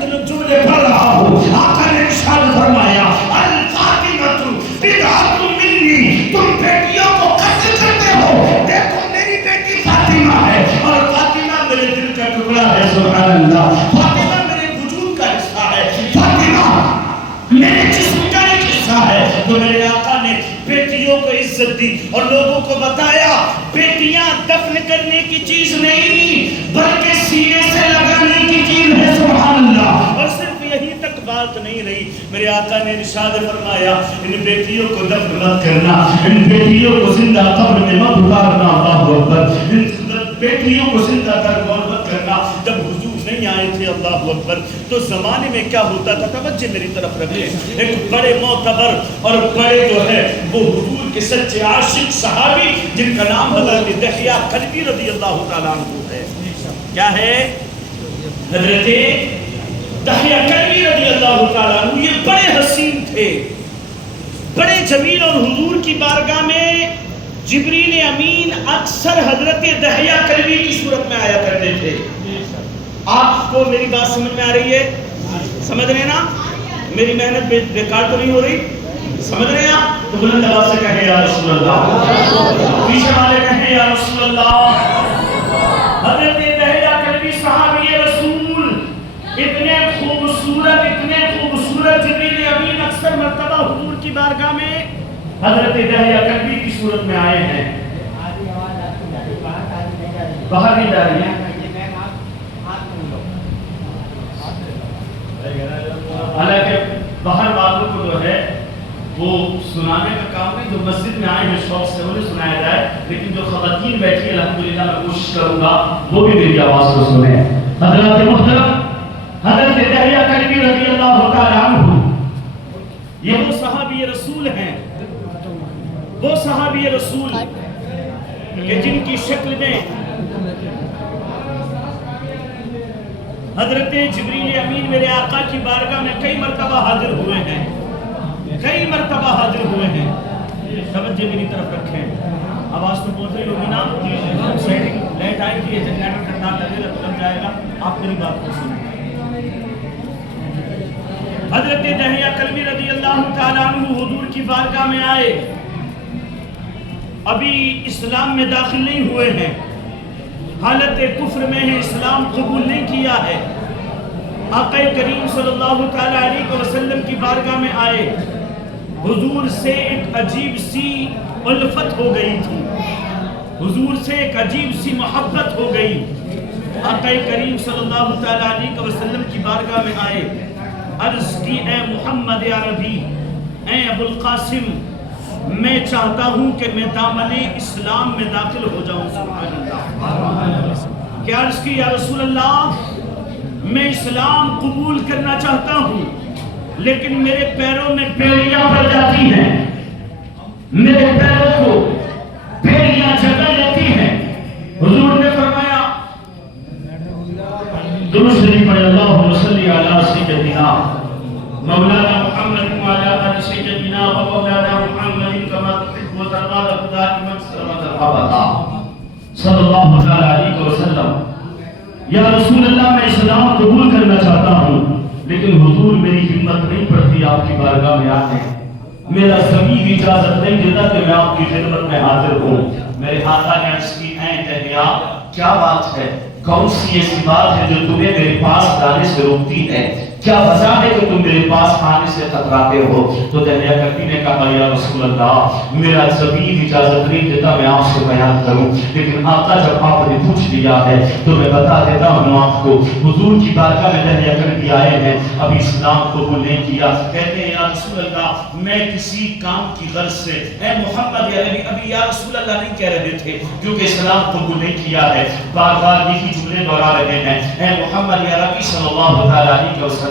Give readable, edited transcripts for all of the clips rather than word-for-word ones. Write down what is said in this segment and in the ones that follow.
چند جملے پڑھ رہا ہوں. آقا نے ارشاد فرمایا الفاطمۃ بدعۃ منی، تم بیٹیوں کو قتل کرتے ہو، دیکھو میری بیٹی فاطمہ ہے اور فاطمہ میرے دل کا ٹکڑا ہے. سبحان اللہ. فاطمہ میرے وجود کا حصہ ہے، فاطمہ میرے جسم کا ایک حصہ ہے. تو میرے آقا نے بیٹیوں کو عزت دی اور لوگوں کو بتایا بیٹیاں دفن کرنے کی چیز نہیں بلکہ سینے سے لگانے کی چیز ہے. سبحان اللہ. اور صرف یہی تک بات نہیں رہی، میرے آقا نے ارشاد فرمایا ان بیٹیوں کو دفن مت کرنا، ان بیٹیوں کو زندہ قبر میں مت اتارنا. اللہ اکبر. ان بیٹیوں کو زندہ در غور مت کرنا. جب حضور نہیں آئے تھے اللہ اکبر تو زمانے میں کیا ہوتا تھا؟ توجہ میری طرف رکھیں. ایک بڑے معتبر اور بڑے جو ہے وہ حضور کے سچے عاشق صحابی جن کا نام حضرت دحیہ کلبی رضی اللہ تعالیٰ عنہ ہے. کیا ہے؟ حضرت دحیہ کلبی رضی اللہ تعالیٰ عنہ. یہ بڑے حسین تھے، بڑے جمیل، اور حضور کی بارگاہ میں جبریل امین اکثر حضرت دحیہ کلبی کی صورت میں آیا کرتے تھے. آپ کو میری بات سمجھ میں آ رہی ہے؟ سمجھ رہے ہیں نا؟ میری محنت بیکار تو نہیں ہو رہی؟ سمجھ رہے ہیں آپ؟ تو بلند آواز سے کہیں یا رسول اللہ. پیچھے والے کہیں یا رسول اللہ. حضرت دحیہ کلبی صحابی رسول اتنے خوبصورت جبریل امین اکثر مرتبہ حضور کی بارگاہ میں حضرت دحیہ کلبی کی صورت میں آئے ہیں. باہر نہیں جا رہی ہیں. حالانکہ باہر والوں کو جو ہے وہ سنانے کا کام نہیں، جو مسجد میں آئے ہیں شوق سے انہیں سنایا جائے، لیکن جو خواتین بیٹھی ہیں الحمدللہ میں کوشش کروں گا وہ بھی میری آواز کو سنیں. حضرات محترم، حضرت دحیہ کلبی رضی اللہ تعالیٰ عنہ یہ وہ صحابی رسول ہیں، وہ صحابی رسول کہ جن کی شکل میں حضرت جبریل امین میرے آقا کی بارگاہ میں کئی مرتبہ حاضر ہوئے ہیں، کئی مرتبہ حاضر ہوئے ہیں. توجہ میری طرف رکھیں. آواز تو پہنچ رہی ہوگی نا؟ سیٹنگ لیٹ آئے گی، جنریٹر کا تار لگے گا تو لگ جائے گا. آپ میری بات کو سنیں. حضرت دحیہ کلبی رضی اللہ تعالیٰ عنہ حضور کی بارگاہ میں آئے، ابھی اسلام میں داخل نہیں ہوئے ہیں، حالت کفر میں ہے، اسلام قبول نہیں کیا ہے. آقا کریم صلی اللہ تعالیٰ علیہ وسلم کی بارگاہ میں آئے، حضور سے ایک عجیب سی الفت ہو گئی تھی، حضور سے ایک عجیب سی محبت ہو گئی. آقا کریم صلی اللہ تعالیٰ علیہ وسلم کی بارگاہ میں آئے، عرض کی اے محمد عربی، اے ابو القاسم، میں چاہتا ہوں کہ میں دامن اسلام میں داخل ہو جاؤں. سبحان اللہ. کیا عرض کی یا رسول اللہ میں اسلام قبول کرنا چاہتا ہوں لیکن میرے پیروں میں بیڑیاں پڑ جاتی ہیں، میرے پیروں کو بیڑیاں جگہ لیتی ہیں. حضور نے فرمایا درود شریف پڑھ اللہم صلی علی سیدنا مولانا محمد وعلی آل سیدنا و مولانا محمد کما تحب و ترضى دائما سرمدا ابدا صلی اللہ علیہ وسلم. یا رسول اللہ میں اسلام قبول کرنا چاہتا ہوں لیکن حضور میری ہمت نہیں پڑتی آپ کی بارگاہ میں آنے، میرا ضمیر اجازت نہیں دیتا کہ میں آپ کی خدمت میں حاضر ہوں. میرے آقا نے عرض کی اے دحیہ کیا بات ہے، کون سی ایسی بات ہے جو تمہیں میرے پاس جانے سے روکتی ہے، کیا وجہ ہے کہ تم میرے پاس آنے سے کتراتے ہو؟ تو دحیہ کلبی نے کہا یا رسول اللہ میرا ضمیر اجازت نہیں دیتا میں آپ سے بیان کروں، لیکن آقا جب آپ نے پوچھ لیا ہے تو میں بتا دیتا ہوں آپ کو. حضور کی بارگاہ میں دحیہ کلبی آئے ہیں، ابھی اسلام قبول نہیں کیا. کہتے ہیں یا رسول اللہ میں کسی کام کی غرض سے اے محمد عربی، ابھی یا رسول اللہ نہیں کہہ رہے تھے کیونکہ اسلام قبول نہیں کیا ہے، بار بار یہی جملے دہرا رہے ہیں اے محمد عربی صلی اللہ تعالیٰ علیہ وسلم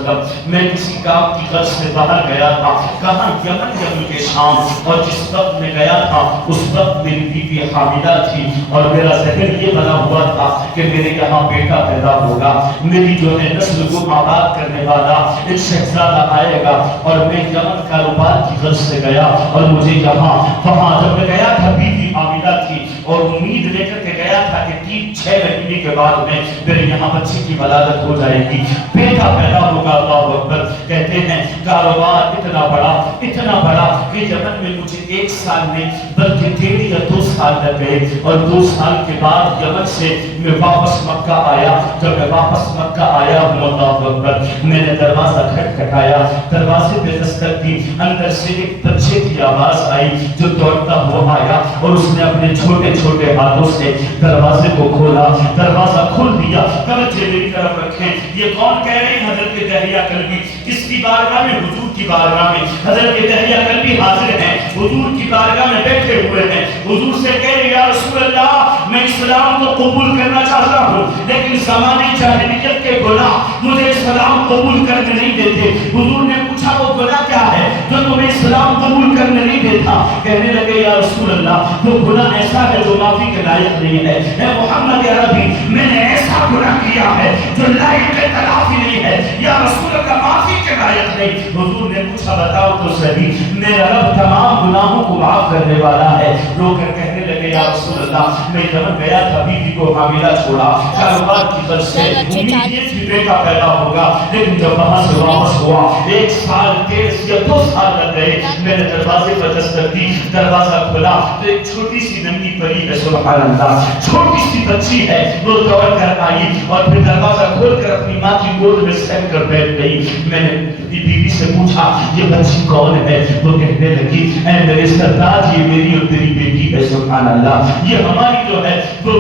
میں کسی کام کی غرض سے باہر گیا تھا، کہاں یمن جنگل کے شام، اور جس وقت میں گیا تھا اس وقت میری بیوی حاملہ تھی اور میرا ذہن یہ بنا ہوا تھا کہ میرے یہاں بیٹا پیدا ہوگا، میری جو ہے نسل کو آباد کرنے والا ایک شہزادہ آئے گا. اور میں یمن کاروبار کی غرض سے گیا اور مجھے یہاں وہاں جب میں گیا تھا بیوی حاملہ تھی اور امید لے کر کے گیا تھا کہ 3-6 مہینے کے بعد میں میرے یہاں بچے کی ولادت ہو جائے گی، بیٹا پیدا ہوگا۔ اللہ اکبر۔ کہتے ہیں کاروبار اتنا بڑا کہ یمن میں مجھے 1 سال نہیں بلکہ 1.5 یا 2 سال لگ گئے، اور 2 سال کے بعد یمن سے میں واپس مکہ آیا۔ جب میں واپس مکہ آیا ہوں، اللہ اکبر، میں نے دروازہ کھٹکھٹایا، دروازے پہ دستک دی، اندر سے ایک بچے کی آواز آئی جو دوڑتا ہوا آیا، اور اس نے اپنے چھوٹے چھوٹے ہاتھوں سے دروازے کو کھولا، دروازہ کھول دیا۔ توجہ میری طرف رکھیں، یہ کون کہہ رہے ہیں؟ حضرت دہیہ کلبی۔ کس کی بارگاہ میں؟ حضور کی بارگاہ میں۔ حضرت دہیہ کلبی حاضر ہیں، حضور کی بارگاہ میں بیٹھے ہوئے ہیں، حضور سے کہہ رہے ہیں یا رسول اللہ میں اسلام کو قبول کرنا چاہتا ہوں، لیکن زمانے جاہلیت کے گناہ مجھے اسلام قبول کرنے نہیں دیتے۔ حضور نے پوچھا وہ گناہ کیا ہے جو تمہیں اسلام قبول کرنے نہیں دیتا؟ کہنے لگے یا رسول اللہ وہ گناہ ایسا ہے جو معافی کے لائق نہیں ہے۔ اے محمد عربی میں نے ایسا گناہ کیا ہے جو لائق تلافی نہیں ہے، یا رسول اللہ معافی کے لائق نہیں۔ حضور نے پوچھا بتاؤ تو صحیح، میرا رب تمام گناہوں کو معاف کرنے والا ہے۔ رو کر کہنے لگے یا رسول اللہ میں یمن گیا تھا، بیوی کو حاملہ چھوڑا، کاروبار کی غرض سے امید یہ تھی بیٹا پیدا ہوگا، لیکن جب وہاں سے واپس ہوا 1 سال 1.5 یا 2 سال لگ گئے۔ میں نے دروازے پر دستک دی، دروازہ کھلا تو ایک چھوٹی سی ننھی پری ہے، سبحان اللہ، چھوٹی سی بچی ہے، وہ دوڑ کر آئی اور پھر دروازہ کھول کر اپنی ماں کی گود میں سہم کر بیٹھ گئی۔ میں نے بیوی سے پوچھا یہ بچی کون ہے؟ وہ کہنے لگی اے میرے سردار یہ میری اور تیری بیٹی ہے۔ سبحان اللہ، یہ ہماری جو ہے وہ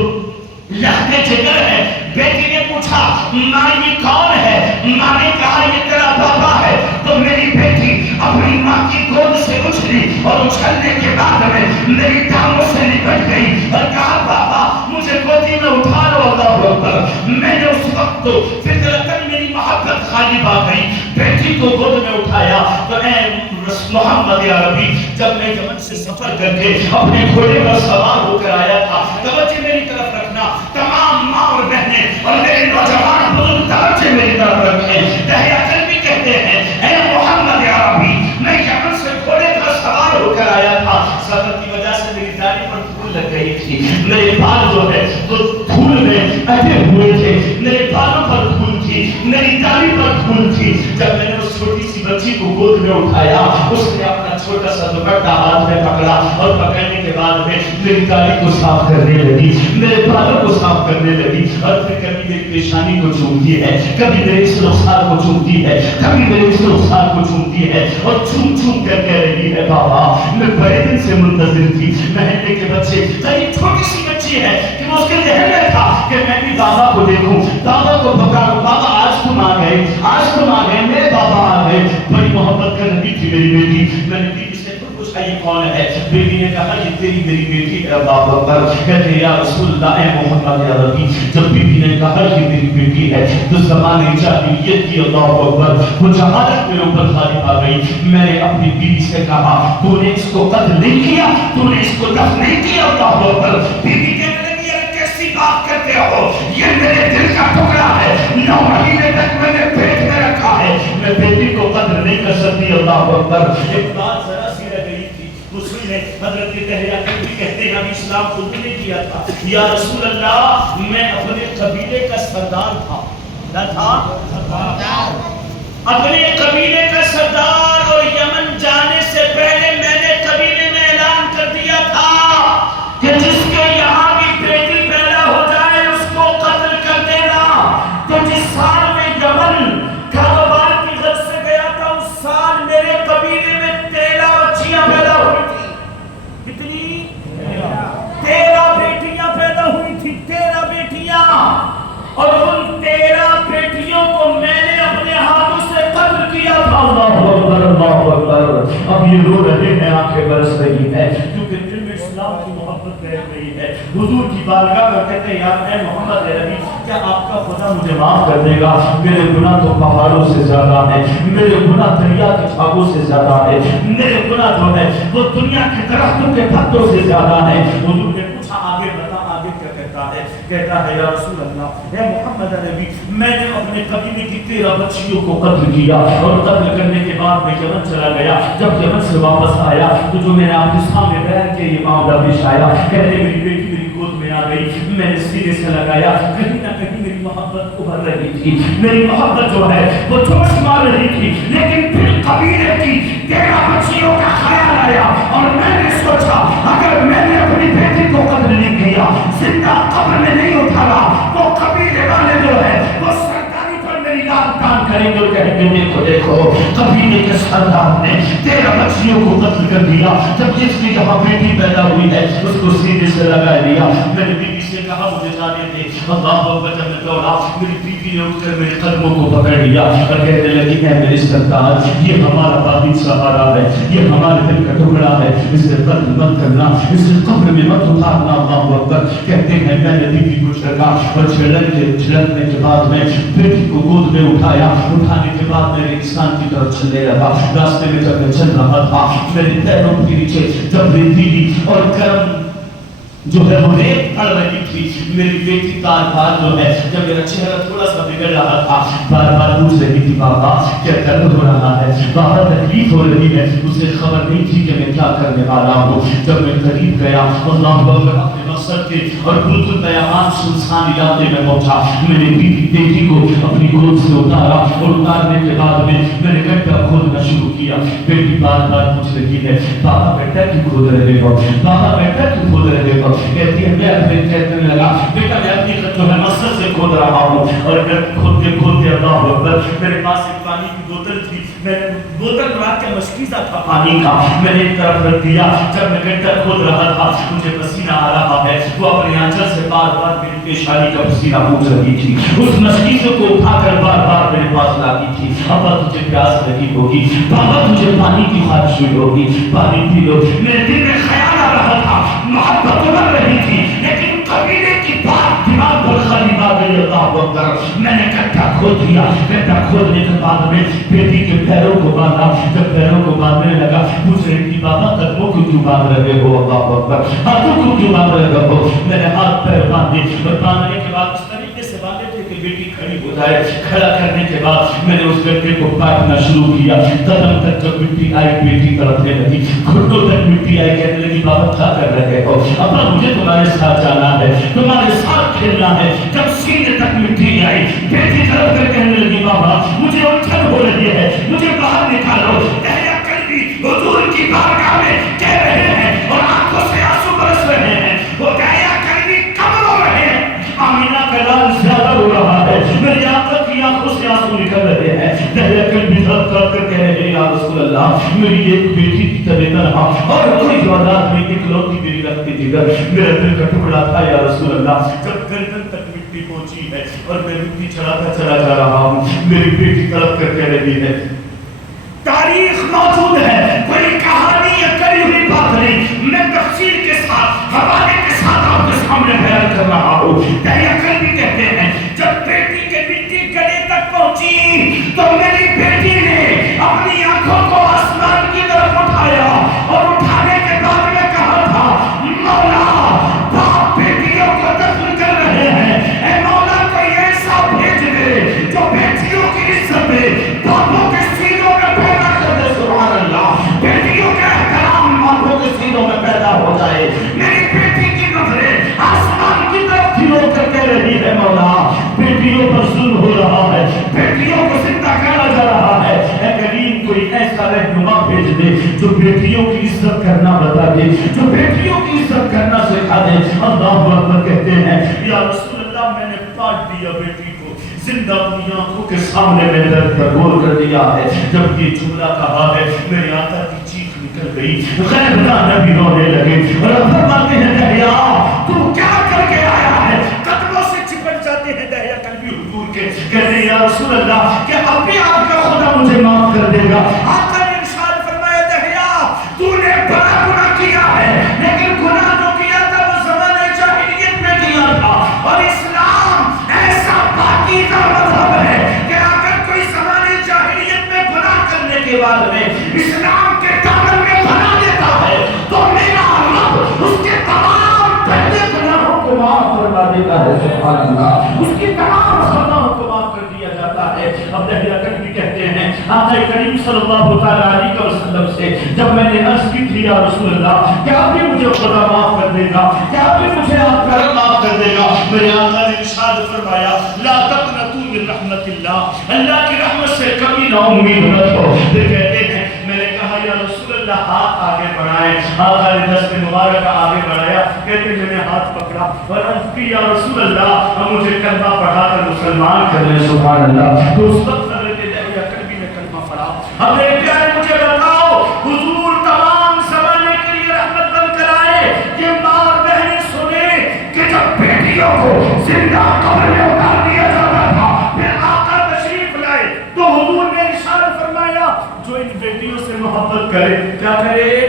لہتے جگر ہے۔ بیٹی نے پوچھا ماں یہ کون ہے؟ ماں نے کہا یہ تیرا بابا ہے۔ تو میری بیٹی اپنی ماں کی گود سے اچھلی اور اچھلنے کے بعد میں میری ٹانگوں سے لپٹ گئی اور کہا بابا مجھے گودی میں اٹھا لو۔ اللہ اکبر۔ میں نے اس وقت تو فطرتاً میری محبت غالب آ گئی، بیٹی کو گود میں اٹھایا تو اے محمد عربی جب میں یمن سے سفر کر کے اپنے گھوڑے پر سوار ہو کر آیا تھا، توجہ میری طرف رکھنا، تمام ماں اور بہنیں اور میرے نوجوان بزرگ توجہ میری طرف رکھیں۔ دہیہ کلبی کہتے ہیں اے محمد عربی میں یمن سے گھوڑے پر سوار ہو کر آیا تھا، سفر کی وجہ سے میری داڑھی پر دھول لگ گئی تھی، میرے بال جو ہے وہ دھول میں اٹے ہوئے تھے، میرے بالوں پر دھول تھی، میری داڑھی پر دھول تھی۔ جب میں نے اس چھوٹی سی بچی کو گود میں اٹھایا، اس نے اپنا چھوٹا سا دوپٹہ ہاتھ میں پکڑا اور پکڑنے کے بعد میں میری داڑھی کو صاف کرنے لگی، میرے بالوں کو صاف کرنے لگی، اور پھر کبھی میری پیشانی کو چومتی ہے، کبھی میرے اس رخسار کو چومتی ہے، کبھی میرے اس رخسار کو چومتی ہے اور چوم چوم کر کہہ رہی ہے بابا میں بڑے دن سے منتظر تھی۔ مہینے کے بچے قریب چھوٹی سی بچی ہے کہ وہ اس کے ذہن میں تھا کہ میں بھی بابا کو دیکھوں، بابا کو پکاروں، بابا آج تم آ گئے، آج تم آ گئے، میرے بابا آ گئے۔ بڑی محبت کر رہی تھی میری بیٹی۔ میں نے بیوی سے پوچھا یہ کون ہے؟ بیوی نے کہا یہ تیری میری بیٹی ہے۔ اللہ اکبر۔ کہتے یا رسول اللہ اے محمد عربی جب بیوی نے کہا یہ میری بیٹی ہے تو زمانے جاہلیت کی اللہ اکبر وہ جہالت میرے اوپر غالب آ گئی۔ میں نے اپنی بیوی سے کہا تو نے اس کو قتل نہیں کیا، تو نے اس کو دفن نہیں کیا؟ اللہ اکبر۔ بیوی کہنے لگی ارے کیسی بات کرتے ہو، یہ میرے دل کا ٹکڑا ہے، 9 مہینے تک میں نے پیٹ میں رکھا ہے، میں بیٹی کو قتل نہیں کر سکتی۔ اللہ اکبر۔ ایک بات ذرا سی رہ گئی تھی، دوسری نے حضرت دہیہ کلبی کہتے ہیں ابھی اسلام قبول نہیں کیا تھا، یا رسول اللہ میں اپنے قبیلے کا سردار تھا۔ کیا تھا؟ اپنے قبیلے کا سردار، اور یمن جانے سے پہلے میں نے قبیلے میں اعلان کر دیا تھا کہ جس کے یہاں بھی بیٹی پیدا ہو جائے اس کو قتل کر دینا۔ تو جس سال میں یمن کاروبار کی غرض سے گیا تھا اس سال میرے قبیلے میں 13 بچیاں پیدا ہوئی تھی۔ کتنی؟ 13 بیٹیاں پیدا ہوئی تھی، 13 بیٹیاں، اور ان 13 بیٹیوں کو میں نے اپنے ہاتھوں سے قتل کیا تھا۔ اللہ اکبر، اللہ اکبر۔ اب یہ رو رہے ہیں، آنکھیں برس رہی ہے کیونکہ دل میں اسلام کی محبت بہہ رہی ہے۔ حضور کی بارگاہ میں کہتے ہیں یا اے محمد عربی کیا آپ کا خدا مجھے معاف کر دے گا؟ میرے گناہ تو پہاڑوں سے زیادہ ہے، میرے گناہ دریا کے چھاگوں سے زیادہ ہے، میرے گناہ جو ہے وہ دنیا کے درختوں کے پتوں سے زیادہ ہے۔ حضور نے پوچھا آگے بتا، آگے کیا کہتا ہے؟ کہتا ہے یا رسول اللہ اے محمد عربی میں نے اپنے قبیلے کی 13 بچیوں کو قتل کیا، اور قتل کرنے کے بعد میں یمن چلا گیا۔ جب یمن سے واپس آیا تو جو میں نے آپ کے سامنے بیان کے یہ معاملہ پیش آیا، کہتے میری بیٹی میری میں نے سینے سے لگایا، کہیں نہ کہیں میری محبت ابھر رہی تھی، میری محبت جو ہے وہ جوش مار رہی تھی، لیکن پھر قبیلے کی 13 بچیوں کا خیال آیا اور میں نے سوچا اگر میں نے اپنی بیٹی کو قتل نہیں کیا، زندہ قبر میں نہیں اٹھایا، تو قبیلے والے جو ہے وہ سرداری پر میری لات تان کریں گے اور کہیں گے دیکھو دیکھو قبیلے کے سردار نے 13 بچیوں کو قتل کر دیا، جب جس کی جہاں بیٹی پیدا ہوئی ہے اس کو سینے سے لگا لیا۔ میں نے بیوی سے کہا مجھے جانے دے، اللہ اکبر، جب میں دوڑا میری بیوی نے اٹھ کر میرے قدموں کو پکڑ لیا اور کہنے لگی اے میرے سردار یہ ہمارا باقی سہارا ہے، یہ ہمارے دل کا ٹکڑا ہے، اسے قتل مت کرنا، اسے قبر میں مت اتارنا۔ اللہ اکبر۔ کہتے ہیں میں نے بیوی کو چھڑکا اور چھڑکنے کے بعد میں بیٹی کو گود میں اٹھایا، اٹھانے کے بعد میرے انسان کی طرف چلنے لگا۔ راستے میں جب میں چل رہا تھا میرے پیروں کے نیچے جب ریتیلی اور گرم جو ہے وہ ریت پڑ رہی تھی، میری بیٹی بار بار جو ہے جب میرا چہرہ تھوڑا سا بگڑ رہا تھا بار بار پوچھ رہی تھی بابا کیا درد ہو رہا ہے، بابا تکلیف ہو رہی ہے، اسے خبر نہیں تھی کہ میں کیا کرنے والا ہوں۔ جب میں قریب گیا اللہ اکبر اپنے مقصد کے اور بالکل بیابان سنسان علاقے میں پہنچا، میں نے بیٹی کو اپنی گود سے اتارا اور اتارنے کے بعد میں نے گڈھا کھودنا شروع کیا۔ بیٹی بار بار پوچھ رہی ہے بابا بیٹا کیوں کھود رہے ہو، بابا بیٹا کیوں کھود رہے ہو؟ کہتی ہے میں اپنے کہنے لگا بیٹا میں اپنی جو ہے مقصد سے کھود رہا ہوں، اور کھودتے کھودتے اللہ اکبر میرے پاس ایک پانی کی بوتل تھی، میں بوتل رات کا مشکیزہ تھا پانی کا، میں نے ایک طرف رکھ دیا۔ جب میں گڈھا کھود رہا تھا مجھے پسینہ آ رہا ہے، وہ اپنے آنچل سے بار بار میری پیشانی کا پسینہ پوچھ رہی تھی، اس مشکیزوں کو اٹھا کر بار بار میرے پاس لاتی تھی۔ ابا تجھے پیاس لگی ہوگی، بابا تجھے پانی کی خواہش ہوئی ہوگی، پانی پی لو۔ میرے دل میں خیال آ رہا تھا، محبت ابھر رہی تھی، لیکن قبیلے کی بات دماغ پر خالی آ گئی۔ اللہ اکبر۔ میں نے گڈھا کھود دیا، گڈھا کھودنے کے بعد میں بیٹی کے پیروں کو باندھا، جب پیروں کو باندھنے لگا پوچھ رہی تھی بابا قدموں کو کیوں باندھ رہے ہو، اللہ اکبر، ہاتھوں کو کیوں باندھ رہے ہو؟ میں نے ہاتھ پیر باندھے اور باندھنے کے بعد اس طریقے سے باندھے تھے کہ بیٹی کھڑی ہو جائے۔ کھڑا کرنے کے بعد میں نے اس گڈھے کو کاٹنا شروع کیا، قدم تک جب مٹی آئی بیٹی تڑپنے لگی، گھٹنوں تک مٹی آئی، کہنے لگی بابا کیا کر رہے ہو؟ ابا مجھے تمہارے ساتھ جانا ہے، تمہارے ساتھ کھیلنا ہے۔ جب سینے تک مٹی آئی بیٹی تڑپ کر کہنے لگی بابا مجھے الجھن ہو رہی ہے، مجھے باہر نکالو۔ دہیا کلبی حضور کی بارگاہ میں کہہ رہے ہیں اور آنکھوں سے آنسو برس رہے ہیں، وہ دہیا کلبی کم رو رہے ہیں، آمینہ کا لال زیادہ رو رہا ہے، میری آنکھوں کی آنکھوں سے آنسو نکل رہے ہیں۔ دہیا کلبی تڑپ کر کہہ رہے ہیں یا رسول اللہ میری ایک بیٹی کی طبیعت رہا اور کوئی اولاد میں اکلوتی میری لگتی تھی، میرا دل کا ٹکڑا تھا یا رسول اللہ۔ جب گردن تک مٹی پہنچی ہے اور میں مٹی چڑھاتا چلا جا رہا ہوں، میری بیٹی تڑپ کر کہہ رہی ہے، تاریخ موجود ہے، کوئی کہانی یا کری ہوئی بات نہیں، میں تفصیل کے ساتھ حوالے کے ساتھ آپ کے سامنے بیان کر رہا ہوں۔ دہیا کلبی کہتے ہیں جب بیٹی کے مٹی گلے تک پہنچی تو میری بیٹی نے اپنی آنکھوں کو آسمان کی طرف اٹھایا اور اٹھانے کے بعد میں کہا تھا مولا باپ بیٹیوں کو دفن کر رہے ہیں، اے مولا کوئی ایسا بھیج دے جو بیٹیوں کی عزت دے، باپوں کے سینوں میں پیدا کر دے، سبحان اللہ، بیٹیوں کا احترام باپوں کے سینوں میں پیدا ہو جائے۔ میری بیٹی کی نظریں آسمان کی طرف کھلو کر کہہ رہی ہے مولا بیٹیوں پر ظلم ہو رہا ہے، بیٹیوں کو زندہ کرا جا رہا ہے، اے کریم کوئی ایسا رہنما بھیج دے جو بیٹیوں کی عزت کرنا بتا دے، جو بیٹیوں کی عزت کرنا سکھا دے۔ اللہ اکبر کہتے ہیں یا رسول اللہ میں نے کاٹ دیا بیٹی کو، زندہ اپنی آنکھوں کے سامنے میں درد پر گول کر دیا ہے۔ جب یہ جملہ کہا ہے میرے آقا کی چیخ نکل گئی، غیبداں نبی رونے لگے اور فرماتے ہیں دہیا تو کیا کر کے آیا ہے؟ قدموں سے چپٹ جاتے ہیں دہیا کلبی حضور کے، کہتے ہیں یا رسول اللہ کہ اب بھی آپ کا خدا مجھے معاف کر دے گا۔ آقا نے ارشاد فرمایا دہیا تو نے بڑا گناہ کیا ہے، لیکن گناہ جو کیا تھا وہ زمانے جاہلیت میں کیا تھا، اور اسلام ایسا پاکیزہ مذہب ہے کہ اگر کوئی زمانے جاہلیت میں گناہ کرنے کے بعد میں اسلام کے دامن میں بنا دیتا ہے تو میرا رب اس کے تمام پہلے گناہوں کو معاف فرما دیتا ہے، سبحان اللہ، اس کی تمام خطاؤں کو معاف کر دیا جاتا ہے۔ اب دہیا کلبی کہتے ہیں آقا کریم صلی اللہ تعالیٰ علیہ وسلم سے جب میں نے عرض کی تھی یا رسول اللہ کیا بھی مجھے خدا معاف کر دے گا، کیا بھی مجھے آپ کا معاف معاف کر دے گا۔ میرے آقا نے ارشاد فرمایا لا تقنطوا من رحمت اللہ، اللہ کی رحمت سے کبھی نا امید مت ہو۔ پھر کہتے ہیں میں نے کہا یا رسول اللہ ہاتھ آگے بڑھائیں، آقا نے دست مبارک آگے بڑھایا، کہتے میں نے ہاتھ پکڑا اور عرض کی یا رسول اللہ اب مجھے کلمہ پڑھا کر مسلمان کر دیں۔ سبحان اللہ۔ تو اس وقت حضرت دہیا کلبی نے کلمہ پڑھا۔ اب میرے پیارے مجھے بتاؤ حضور تمام زمانے کے لیے رحمت بن کر آئے، یہ ماں اور بہنیں سنیں کہ جب بیٹیوں کو زندہ قبر میں اتار دیا جاتا تھا پھر آقا تشریف لائے تو حضور نے ارشاد فرمایا جو ان بیٹیوں سے محبت کرے کیا کرے؟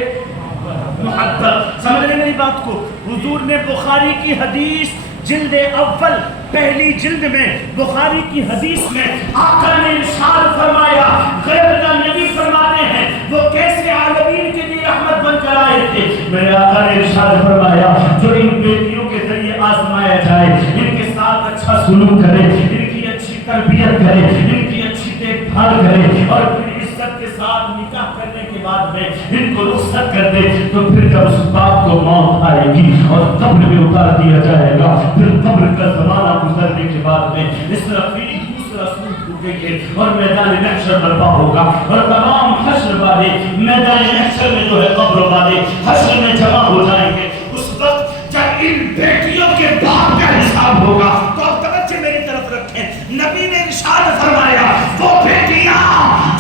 محبت۔ سمجھ رہے میری بات کو؟ حضور نے بخاری کی حدیث جلد اول پہلی جلد میں بخاری کی حدیث میں آقا نے ارشاد فرمایا، غیر کا نبی فرماتے ہیں وہ کیسے عالمین کے لیے رحمت بن کر آئے تھے۔ میرے آقا نے ارشاد فرمایا جو ان بیٹیوں کے ذریعے آزمایا جائے، ان کے ساتھ اچھا سلوک کرے، ان کی اچھی تربیت کرے، ان کی اچھی دیکھ بھال کرے اور پھر عزت کے ساتھ نکاح کرنے کے بعد میں ان کو رخصت کر دے تو پھر جب اس باپ کو موت آئے گی اور قبر میں اتار دیا جائے گا، پھر قبر کا زمانہ گزرنے کے بعد میں اس طرح پھر دوسرا سوٹ ٹوٹیں گے اور میدان محشر برپا ہوگا اور تمام حشر والے میدان محشر میں جو ہے قبر والے حشر میں جمع ہو جائیں گے۔ اس وقت جب ان بیٹیوں کے باپ کا حساب ہوگا تو اب توجہ میری طرف رکھیں، نبی نے ارشاد فرمایا وہ بیٹیاں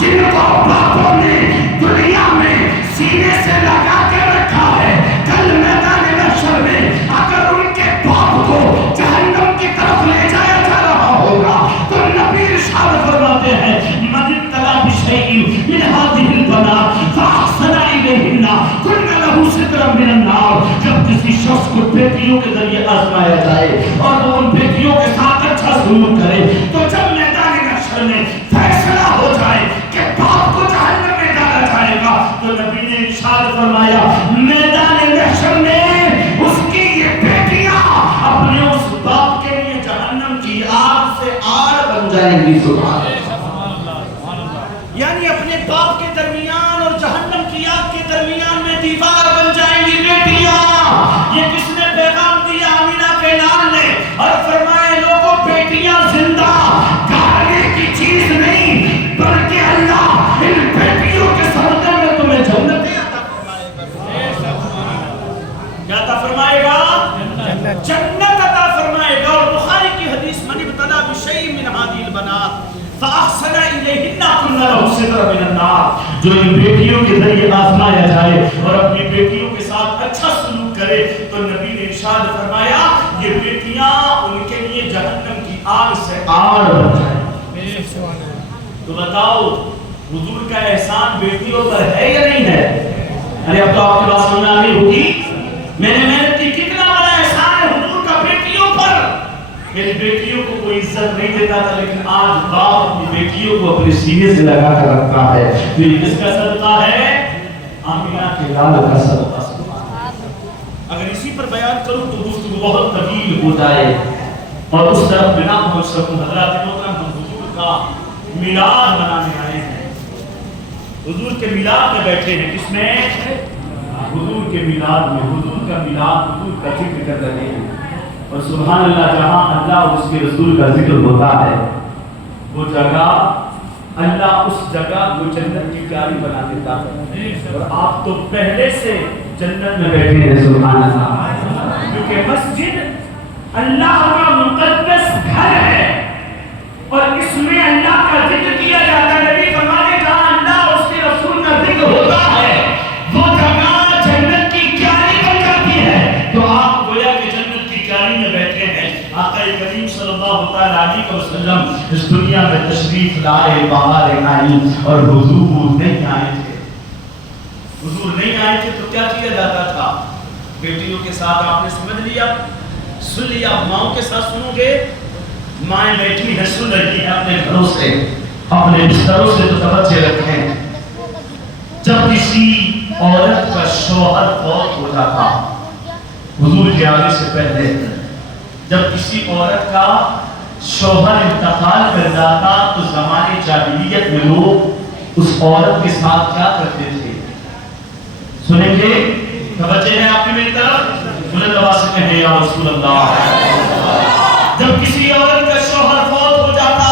جن کو باپوں نے دنیا میں سینے سے لگا کے رکھا ہے، کل میدان محشر میں اگر ان کے باپ کو جہنم کی طرف لے جایا جا رہا ہوگا تو نبی ارشاد فرماتے ہیں من ابتلا بشیء من هذه البنات فاحسن الیہن کن له سترا من النار۔ جب کسی شخص کو بیٹیوں کے ذریعے آزمایا جائے اور وہ ان بیٹیوں کے ساتھ اچھا سلوک کرے تو جب میدان محشر میں فیصلہ ہو جائے کہ باپ کو جہنم میں ڈالا جائے گا تو نبی نے ارشاد فرمایا میدان محشر میں اس کی یہ بیٹیاں اپنے اس باپ کے لیے جہنم کی آگ سے آڑ بن جائیں گی۔ سبحان اللہ۔ یعنی اپنے باپ کے درمیان اور جہنم کی آگ کے درمیان میں دیوار بن جائیں گی بیٹیاں۔ یہ کس نے پیغام دیا؟ آمینہ کے لال نے، اور فرمایا لوگوں بیٹیاں زندہ گاڑنے کی چیز نہیں بلکہ اللہ ان بیٹیوں کے صدقے میں تمہیں جنتیں عطا فرمائے گا۔ کیا عطا فرمائے گا؟ جنت عطا فرمائے گا۔ اور بخاری کی حدیث من ابتلا بشیء من هذه البنات فاحسن الیہن کن له سترا من النار۔ جو ان بیٹیوں کے ذریعے آزمایا جائے اور اپنی بیٹیوں کے ساتھ اچھا سلوک کرے تو نبی نے ارشاد فرمایا یہ بیٹیاں ان کے لیے جہنم کی آگ سے آڑ بن جائیں۔ تو بتاؤ حضور کا احسان بیٹیوں پر ہے یا نہیں ہے؟ ارے اب تو آپ کی بات سمجھ آ رہی ہوگی میں نے محنت کی، کتنا بڑا احسان ہے حضور کا بیٹیوں پر۔ میری بیٹیوں کو کوئی عزت نہیں دیتا تھا لیکن آج باپ اپنی بیٹیوں کو اپنے سینے سے لگا کر رکھتا ہے۔ تو یہ کس کا صدقہ ہے؟ آمینہ کے لال کا صدقہ۔ اگر اسی پر بیان کروں تو گفتگو بہت طویل ہو جائے اور اس طرف بنا پہنچ سکوں۔ حضرات محترم ہم حضور کا میلاد منانے آئے ہیں، حضور کے میلاد میں بیٹھے ہیں۔ کس میں؟ حضور کے میلاد میں۔ حضور کا میلاد، حضور کا ذکر کر رہے ہیں اور سبحان اللہ جہاں اللہ اور اس کے رسول کا ذکر ہوتا ہے وہ جگہ اللہ اس جگہ کو جنت کی پیاری بنا دیتا ہے اور آپ تو پہلے سے جنت میں بیٹھے ہیں۔ سبحان اللہ، کیونکہ مسجد اللہ کا مقدس گھر ہے اور اس میں اللہ کا ذکر کیا جاتا ہے۔ نبی فرماتے ہیں جہاں اللہ اور اس کے رسول کا ذکر ہوتا ہے وہ جگہ جنت کی پیاری بن جاتی ہے۔ تو آپ گویا کہ جنت کی پیاری میں بیٹھے ہیں۔ آقا کریم صلی اللہ علیہ وسلم اس دنیا میں تشریف لائے، باہر آئی اور حضور نہیں آئے تھے۔ حضور نہیں آئے تھے تو کیا کیا جاتا تھا؟ بیٹیوں کے ساتھ آپ نے سمجھ لیا، سن لیا۔ ماؤں کے ساتھ سنو گے، مائیں بیٹھی ہیں سن رہی ہیں اپنے گھروں سے، اپنے بستروں سے، تو توجہ رکھیں جب کسی عورت کا شوہر فوت ہو جاتا حضور کے آنے سے پہلے، جب کسی عورت کا شوہر انتقال کر جاتا تو زمانے جاہلیت میں لوگ اس عورت کے ساتھ کیا کرتے تھے؟ سنیں گے؟ توجہ ہے آپ کی میری طرف؟ بلند آواز سے کہیں یا رسول اللہ۔ جب کسی عورت کا شوہر فوت ہو جاتا،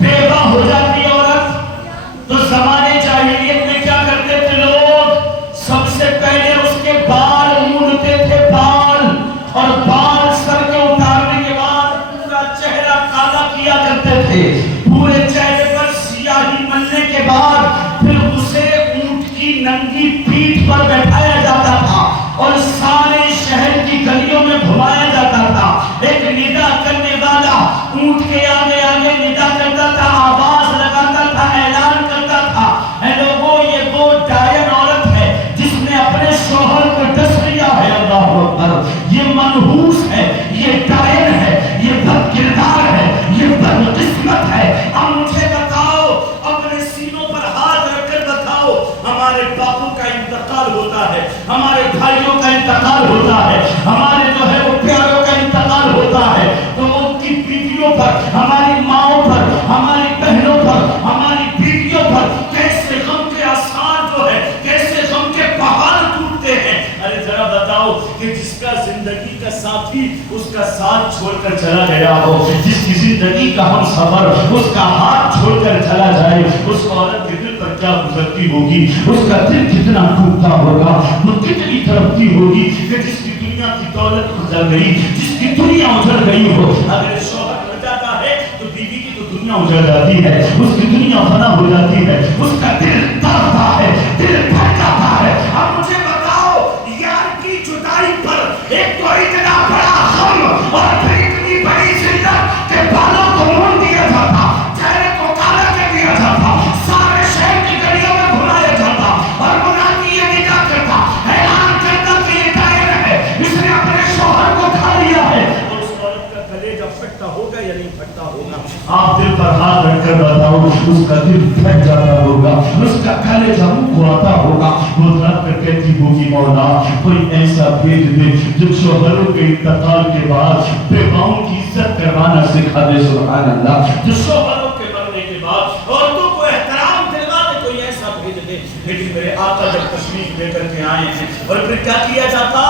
بیوہ ہو جاتی عورت، تو زمانے جاہلیت میں کیا کرتے تھے لوگ؟ سب سے پہلے اس کے بال مونڈتے تھے، بال، اور بال سر کے اتارنے کے بعد پورا چہرہ کالا کیا کرتے تھے۔ پورے چہرے پر سیاہی ملنے کے بعد پھر اسے اونٹ کی ننگی پیٹھ پر بیٹھایا جاتا تھا اور سارے شہر کی گلیوں میں گھمایا جاتا تھا۔ ایک ندا کرنے والا اونٹ کے آگے آگے ندا کرتا تھا، آواز لگاتا تھا، اعلان کرتا تھا، اے لوگوں یہ وہ ڈائن عورت ہے جس نے اپنے شوہر کو ڈس لیا ہے۔ اللہ اکبر، یہ منحوس ہے، یہ ڈائن ہے، یہ بد کردار ہے، یہ بد قسمت ہے۔ اب مجھے بتاؤ، اپنے سینوں پر ہاتھ رکھ کر بتاؤ، ہمارے باپو کا انتقال ہوتا ہے، ہمارے بھائیوں کا انتقال ہوتا ہے، ہمارے جو ہے وہ پیاروں کا انتقال ہوتا ہے، تو ان کی بیویوں پر، ہماری ماؤں پر، ہماری بہنوں پر، ہماری بیویوں پر کیسے غم کے آثار جو ہے، کیسے غم کے پہاڑ ٹوٹتے ہیں۔ ارے ذرا بتاؤ کہ جس کا زندگی کا ساتھی اس کا ساتھ چھوڑ کر چلا گیا ہو، جس کی زندگی کا ہم سفر اس کا ہاتھ چھوڑ کر چلا جائے، اس عورت کے دل پر کیا گزرتی ہوگی، اس کا دل کتنا ٹوٹتا ہوگا، وہ کتنی تڑپتی ہوگی کہ جس کی دنیا کی دولت گزر گئی، جس کی دنیا اجڑ گئی ہو۔ اگر شوہر مر جاتا ہے تو بیوی کی تو دنیا اجڑ جاتی ہے، اس کی دنیا فنا ہو جاتی ہے، اس کا دل تڑپتا ہے، دل پھٹ جاتا ہے۔ اب مجھے بتاؤ، یار کی جدائی پر ایک تو اتنا بڑا غم اور پھر اتنی بڑی ذلت کہ بالوں کو مونڈ دیا جاتا، چہرے کو کالا کر دیا جاتا، سارے شہر کی گلیوں میں گھمایا جاتا، اور منادی یہ ندا کرتا، اعلان کرتا کہ یہ ڈائن ہے، اس نے اپنے شوہر کو کھا لیا ہے۔ اور اس عورت کا کلیجہ پھٹتا ہوگا یا نہیں پھٹتا ہوگا؟ آپ دل پر ہاتھ رکھ کر بتاؤ، اس کا دل پھٹ جاتا ہوگا، اس کا کلیجہ منہ کو آتا ہوگا، وہ رات کر کہتی ہوگی مولا کوئی ایسا بھیج دے جو شوہروں کے انتقال کے بعد بیواؤں کی عزت کروانا سکھا دے۔ سبحان اللہ، جو شوہروں کے مرنے کے بعد عورتوں کو احترام دلوا دے، کوئی ایسا بھیج دے۔ لیکن میرے آقا جب تشریف لے کر کے آئے ہیں، اور پھر کیا کیا جاتا؟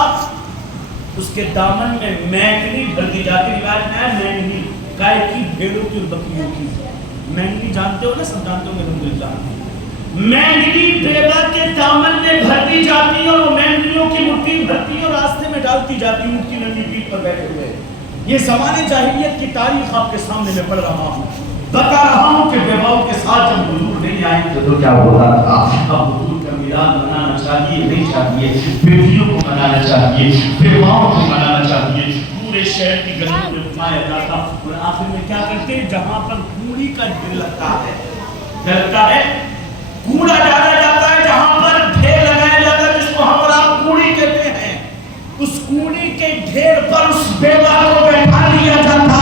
اس کے دامن میں مینگنی بھر دی جاتی۔ روایت میں ہے مینگنی گائے کی، بھیڑوں کی اور بکریوں کی۔ مینگنی جانتے ہو نا، سب جانتے ہو، میرے دل جانتے ہیں۔ مینگنی بیوہ کے دامن میں بھر دی جاتی اور وہ مینگنیوں کی مٹھی بھرتی اور راستے میں ڈالتی جاتی، اونٹ کی ننگی پیٹھ پر بیٹھے ہوئے۔ یہ زمانے جاہلیت کی تاریخ آپ کے سامنے میں پڑھ رہا ہوں، بتا رہا ہوں کہ بیواؤں کے ساتھ جب حضور نہیں آئے تو کیا ہوتا تھا۔ اب حضور کا میلاد منانا چاہیے نہیں چاہیے، بیٹیوں کو منانا چاہیے، بیواؤں کو منانا چاہیے، پورے شہر کی گلیوں میں گھمایا جاتا، اور آخر میں کیا کرتے ہیں؟ جہاں پر کوڑی کا ڈھیر لگتا ہے، کیا لگتا ہے؟ کوڑا ڈالا جاتا ہے، جہاں پر ڈھیر لگایا جاتا ہے، جس کو ہم اور آپ کوڑی کہتے ہیں، اس کوڑی کے ڈھیر پر اس بیوہ کو بیٹھا لیا جاتا،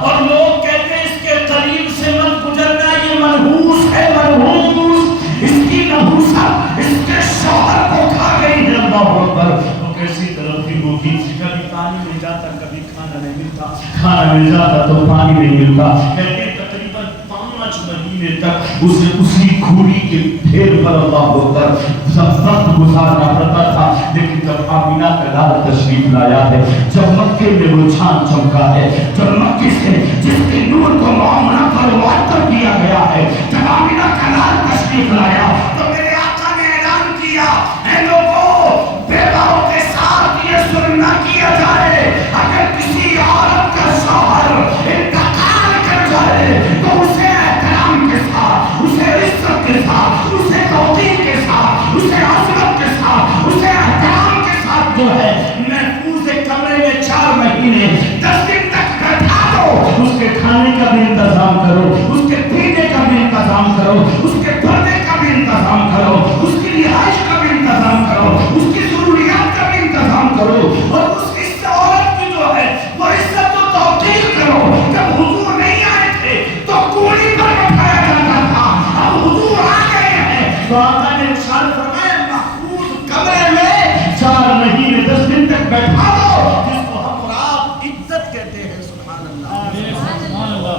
اور لوگ کہتے ہیں اس کے قریب سے مت گزرنا، یہ منحوس ہے، منحوس، اس کی نحوست اس کے شوہر کو کھا گئی ہے۔ اللہ اکبر، وہ کیسی تڑپتی ہوگی، کبھی پانی مل جاتا، کبھی کھانا نہیں ملتا، کھانا مل جاتا تو پانی نہیں ملتا۔ کہتے ہیں تقریباً 5 مہینے تک اسے اسی کوڑی کے ڈھیر پر اللہ اکبر وقت گزارنا پڑتا تھا۔ لیکن جب آمینہ کا لال تشریف لایا ہے، جب مکے میں وہ چاند چمکا ہے، جب مکے سے جس کے نور کو معاملہ پر معطر کیا گیا ہے، جب آمینہ کا لال تشریف لایا تو میرے آقا نے اعلان کیا، اے لوگوں، بیواؤں کے ساتھ یہ سننا کیا جائے، اگر کسی عورت کا شوہر انتقال کر جائے تو اسے احترام کے ساتھ، اسے عزت کے ساتھ، اسے توقیر کے ساتھ، اسے عظمت کے ساتھ، اسے احترام کے ساتھ جو ہے محفوظ کمرے میں 4 مہینے 10 دن تک بیٹھا دو، اس کے کھانے کا بھی انتظام کرو، اس کے پینے کا بھی انتظام کرو، اس کے پردے کا بھی انتظام کرو، اس کی رہائش کا بھی انتظام کرو، اس کی ضروریات کا بھی انتظام کرو، اور اس عورت کی جو ہے وہ عزت و توقیر کرو۔ جب حضور نہیں آئے تھے تو کوڑی پر بٹھایا جاتا تھا، اب حضور آ گئے ہیں تو آقا نے ارشاد فرمایا محفوظ کمرے میں 4 مہینے 10 دن تک بیٹھا دو، جس کو ہم اور آپ عزت کہتے ہیں۔ سبحان اللہ،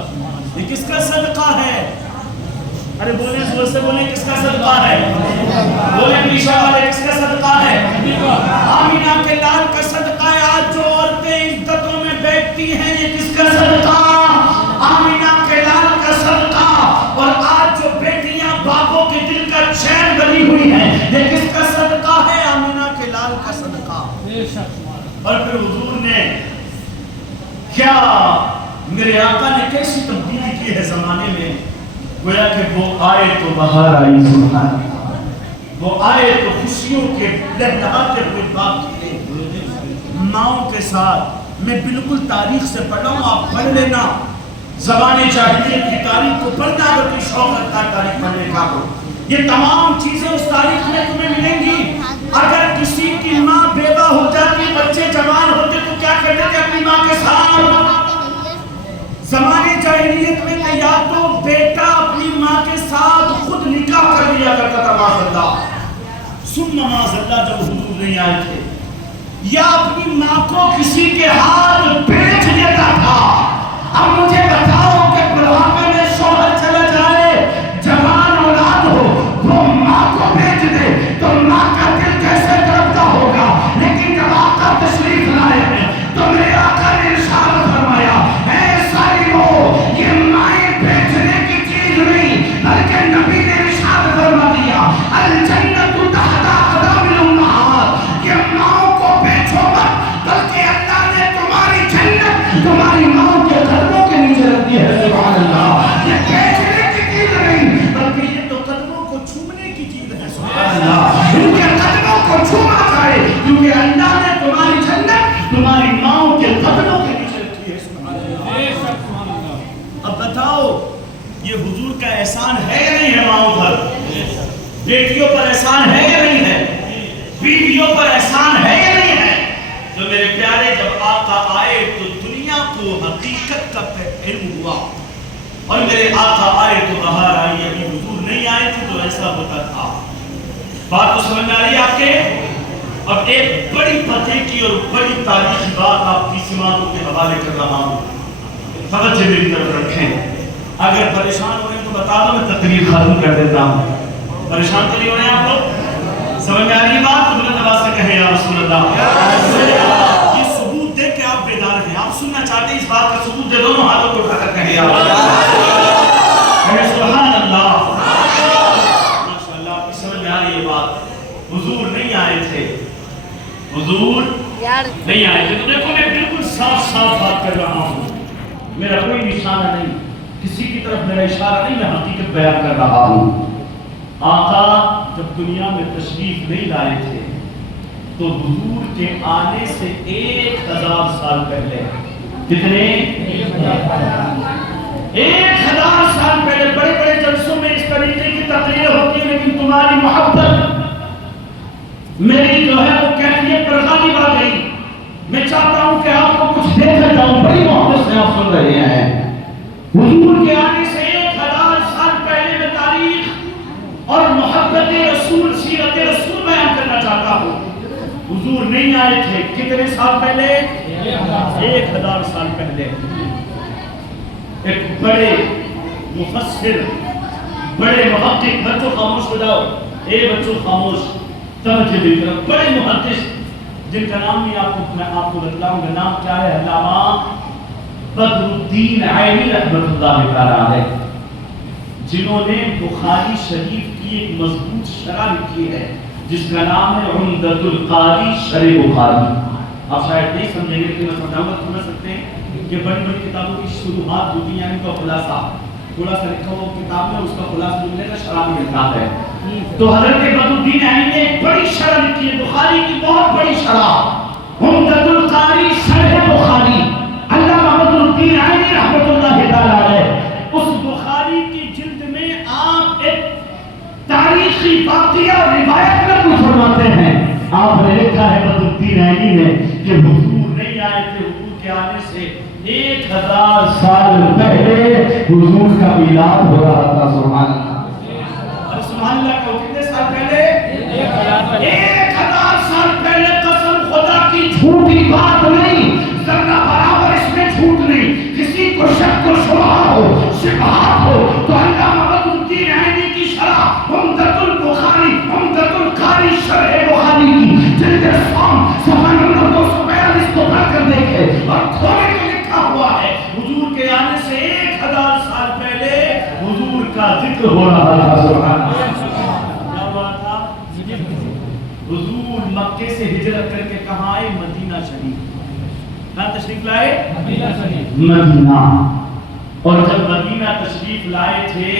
یہ کس کا صدقہ ہے؟ ارے بولے زور سے بولے، کس کا صدقہ ہے؟ بولے پیشہ والے، کس کا صدقہ ہے؟ آمینہ کے لال کا صدقہ ہے آج جو عورتیں عزتوں میں بیٹھتی ہیں یہ کس کا صدقہ؟ آمینہ کے لال کا صدقہ. اور آج جو بیٹیاں باپوں کے دل کا چین بنی ہوئی ہیں یہ کس کا صدقہ ہے؟ آمینہ کے لال کا صدقہ. اور پھر حضور نے کیا میرے آقا نے کیسی تبدیلی کی ہے زمانے میں. گویا کہ وہ آئے تو بہار آئی، سبحان اللہ. وہ آئے تو خوشیوں کے لہلہاتے ہوئے باغ کھلے ماؤں کے ساتھ. میں بالکل تاریخ سے پڑھا ہوں، آپ پڑھ لینا. زمانے جاہلیت کی تاریخ کو پڑھنا اگر کوئی شوق رکھتا ہے تاریخ پڑھنے کا تو یہ تمام چیزیں اس تاریخ میں تمہیں ملیں گی. اگر کسی کی ماں بیوہ ہو جاتی، بچے جوان ہوتے تو کیا کرتے تھے اپنی ماں کے ساتھ؟ زمانے جاہلیت میں یا تو بیٹا اپنی ماں کے ساتھ خود نکاح کر لیا کرتا تھا معاذ اللہ جب حضور نہیں آئے تھے، یا اپنی ماں کو کسی کے ہاتھ بیچ دیتا تھا. اب مجھے بتاؤ کہ بڑھاپے میں شوہر چلا جائے، جوان اولاد ہو، وہ ماں کو بیچ دے تو ماں کا دل کیسے تڑپتا ہوگا. لیکن جب آقا تشریف لائے ہیں تو میرے آقا نے ارشاد فرمایا اے سائلو، یہ مائیں بیچنے کی چیز نہیں بلکہ نبی نے ارشاد فرما دیا الجنت تحت اقدام الامہات. یہ ماؤں کو بیچو مت بلکہ اللہ نے تمہاری جنت تمہاری ماؤں کے قدموں کے نیچے رکھ دی ہے. سبحان اللہ. یہ بیچنے کی چیز نہیں بلکہ یہ تو قدموں کو چھونے کی چیز ہے. سبحان اللہ. ان کے قدموں کو چھونا چاہے کیونکہ اللہ نے تمہاری جنت تمہاری ماؤں کے قدموں کے نیچے رکھی ہے. سبحان اللہ. اب بتاؤ یہ حضور کا احسان ہے یا نہیں ہے؟ ماؤں پر، بیٹیوں پر احسان ہے یا نہیں ہے؟ بیویوں پر احسان ہے یا نہیں ہے؟ تو میرے پیارے جب آقا آئے تو دنیا کو حقیقت کا علم ہوا. اور میرے آقا آئے تو بہار آئی. ابھی حضور نہیں آئے تھے تو ایسا ہوتا تھا. بات تو سمجھ میں آ رہی ہے آپ کے؟ اب ایک بڑی فتح کی اور بڑی تاریخی بات آپ کی سماعتوں کے حوالے کر رہا ہوں. توجہ میری طرف رکھیں. اگر پریشان ہو رہے ہیں تو بتا دو، میں تقریر ختم کر دیتا ہوں. پریشان تو نہیں ہو رہے ہیں آپ لوگ؟ سمجھ میں آ رہی ہے بات؟ تو بلند آواز سے کہیں یا رسول اللہ. یہ ثبوت دے کہ آپ بیدار ہیں، آپ سننا چاہتے ہیں. اس بات کا ثبوت دے. دونوں ہاتھوں کو اٹھا کر کہیں یا رسول اللہ. سبحان اللہ. ماشاءاللہ. آپ کی سمجھ میں آ رہی ہے بات؟ حضور نہیں آئے تھے، حضور نہیں آئے تھے. تو دیکھو میں بالکل صاف صاف بات کر رہا ہوں. میرا کوئی نشانہ نہیں، کسی کی طرف میرا اشارہ نہیں، میں حقیقت بیان کر رہا ہوں. آقا جب دنیا میں تشریف نہیں لائے تھے تو حضور کے آنے سے 1000 سال پہلے، کتنے؟ 1000 سال پہلے. بڑے بڑے جلسوں میں اس طریقے کی تقریر ہوتی ہے لیکن تمہاری محبت میری جو ہے وہ کیفیت پر غالب آ گئی. میں چاہتا ہوں کہ آپ کو کچھ دے کر جاؤں. بڑی محبت سے آپ سن رہے ہیں. حضور کے آنے سے 1000 سال پہلے میں تاریخ اور محبت رسول، سیرت رسول بیان کرنا چاہتا ہوں. حضور نہیں آئے تھے کتنے سال پہلے؟ 1000 سال پہلے. ایک بڑے مفسر، بڑے محقق، بچوں خاموش ہو جاؤ، اے بچوں خاموش، توجہ دی طرف. بڑے محدث جن کا نام نہیں میں آپ کو بتلاؤں گا. نام کیا ہے؟ علامہ بدر الدین عینی رحمۃ اللہ تعالیٰ علیہ، جنہوں نے بخاری شریف کی ایک مضبوط شرح لکھی ہے جس کا نام ہے عمدۃ القاری شرح بخاری. آپ شاید نہیں سمجھیں گے لیکن میں سمجھاؤں گا. سمجھ سکتے ہیں کہ بڑی بڑی کتابوں کی شروحات جو بھی یعنی کا خلاصہ تھوڑا سا لکھا ہوا کتاب میں اس کا خلاصہ جو ملے گا شرح میں لکھا ہے. تو حضرت بدر الدین عینی نے ایک بڑی شرح لکھی ہے بخاری کی، بہت بڑی شرح، عمدۃ القاری شرح بخاری. علامہ بدر الدین عینی رحمۃ اللہ تعالیٰ علیہ اس بخاری کی جلد میں آپ ایک تاریخی واقعہ اور روایت نقل فرماتے ہیں. آپ نے لکھا ہے بدر الدین عینی نے کہ حضور نہیں آئے تھے. حضور کے آنے سے 1000 سال پہلے حضور کا میلاد ہو رہا تھا. سبحان اللہ. سبحان اللہ. کو کتنے سال پہلے؟ 1000 سال پہلے. قسم خدا کی جھوٹی بات نہیں، ذرہ برابر اس میں جھوٹ نہیں. کسی کو شک و شبہات ہو تو علامہ بدر الدین عینی کی شرح عمدۃ البخاری، عمدۃ القاری شرح بخاری کی جلد 100 صفحہ نمبر 242 ذکر ہو رہا تھا. سبحان اللہ. کیا ہوا تھا؟ حضور مکے سے ہجرت کر کے کہاں آئے؟ مدینہ شریف. کہاں تشریف لائے؟ مدینہ شریف. مدینہ. اور جب مدینہ تشریف لائے تھے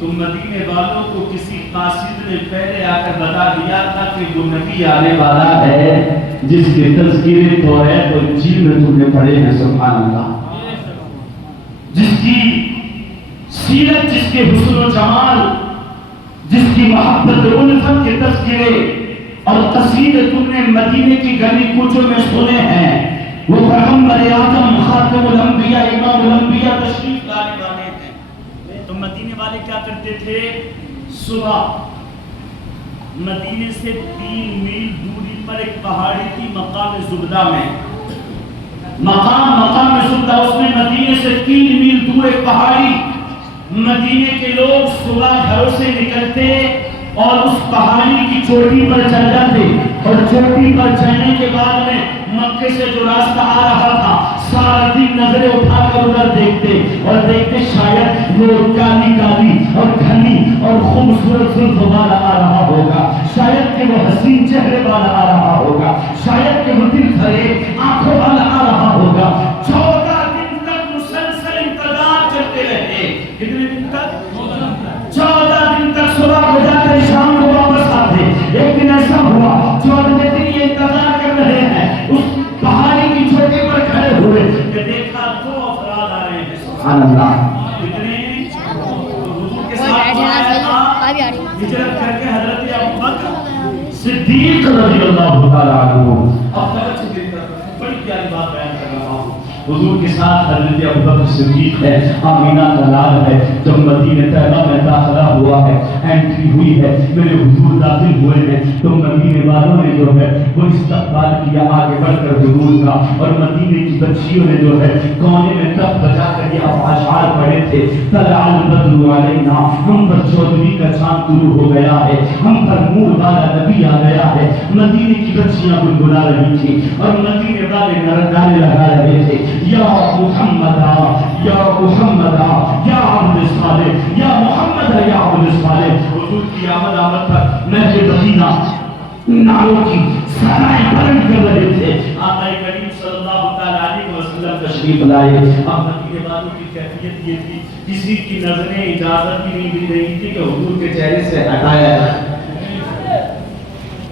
تو مدینے والوں کو کسی قاصد نے پہلے آ کر بتا دیا تھا کہ وہ نبی آنے والا ہے جس کے تذکرے توریت اور انجیل میں تم نے پڑھے ہیں. سبحان اللہ. جس کی سیرت، جس کے حسن و جمال، جس کی محبت و الفت کے تذکرے اور قصیدے تم نے مدینے کی گلی کوچوں میں سنے ہیں. وہ پیغمبر اعظم خاتم الانبیاء امام الانبیاء تشریف لانے والے ہیں. تو مدینے والے کیا کرتے تھے؟ صبح مدینے سے 3 میل دوری پر ایک پہاڑی تھی مقام زبدہ میں. مقام زبدہ، اس میں مدینے سے 3 میل دور ایک پہاڑی. مدینے کے لوگ صبح گھروں سے نکلتے اور اس پہاڑی کی چوٹی پر چڑھ جاتے اور چوٹی پر چڑھنے کے بعد میں مکے سے جو راستہ آ رہا تھا سارا دن نظریں اٹھا کر ادھر دیکھتے اور دیکھتے شاید وہ کالی کالی اور گھنی اور خوبصورت زلف والا آ رہا ہوگا، شاید کہ وہ حسین چہرے والا آ رہا ہوگا، شاید کہ وہ دل بھرے آنکھوں والا آ رہا ہوگا. 14 دن تک مسلسل انتظار کرتے رہے. کتنے دن تک؟ 14 دن تک. صبح ہو جاتے شام کو واپس آتے. ایک دن ایسا ہوا 14 دن یہ انتظار کر رہے ہیں اس پہاڑی کی چوٹی پر کھڑے ہوئے کہ دیکھا 2 افراد آ رہے ہیں. سبحان اللہ. حضور کے ساتھ ہجرت کر کے حضرت ابوبکر صدیق رضی اللہ تعالیٰ عنہ. اب تک بڑی پیاری بات بیان کر رہا ہوں. حضور کے ساتھ حضرت ابوبکر صدیق ہے، آمینہ کا لال ہے. جب مدینہ طیبہ میں داخلہ ہوا ہے، انٹری ہوئی ہے، میرے حضور داخل ہوئے ہیں تو مدینے والوں نے جو ہے وہ استقبال کیا آگے بڑھ کر حضور کا. اور مدینے کی بچیوں نے جو ہے کونے میں تب بجا کر یہ اشعار پڑھے تھے. طلع البدر علینا، ہم پر چودھری کا چاند طلوع ہو گیا ہے، ہم پر نور والا نبی آ گیا ہے. مدینے کی بچیاں گنگنا رہی تھی اور مدینے والے نعرے لگا رہے تھے. یا محمد یا محمد یا عبد صالح، یا محمد یا عبد صالح. حضور کی آمد پر مہر مدینہ نعروں کی ثنائیں بلند کر رہے تھے. آقا کریم صلی اللہ علیہ وسلم تشریف لائے. اب مدینے والوں کی کیفیت یہ تھی کسی کی نظریں اجازت بھی نہیں مل رہی تھی کہ حضور کے چہرے سے ہٹایا جائے.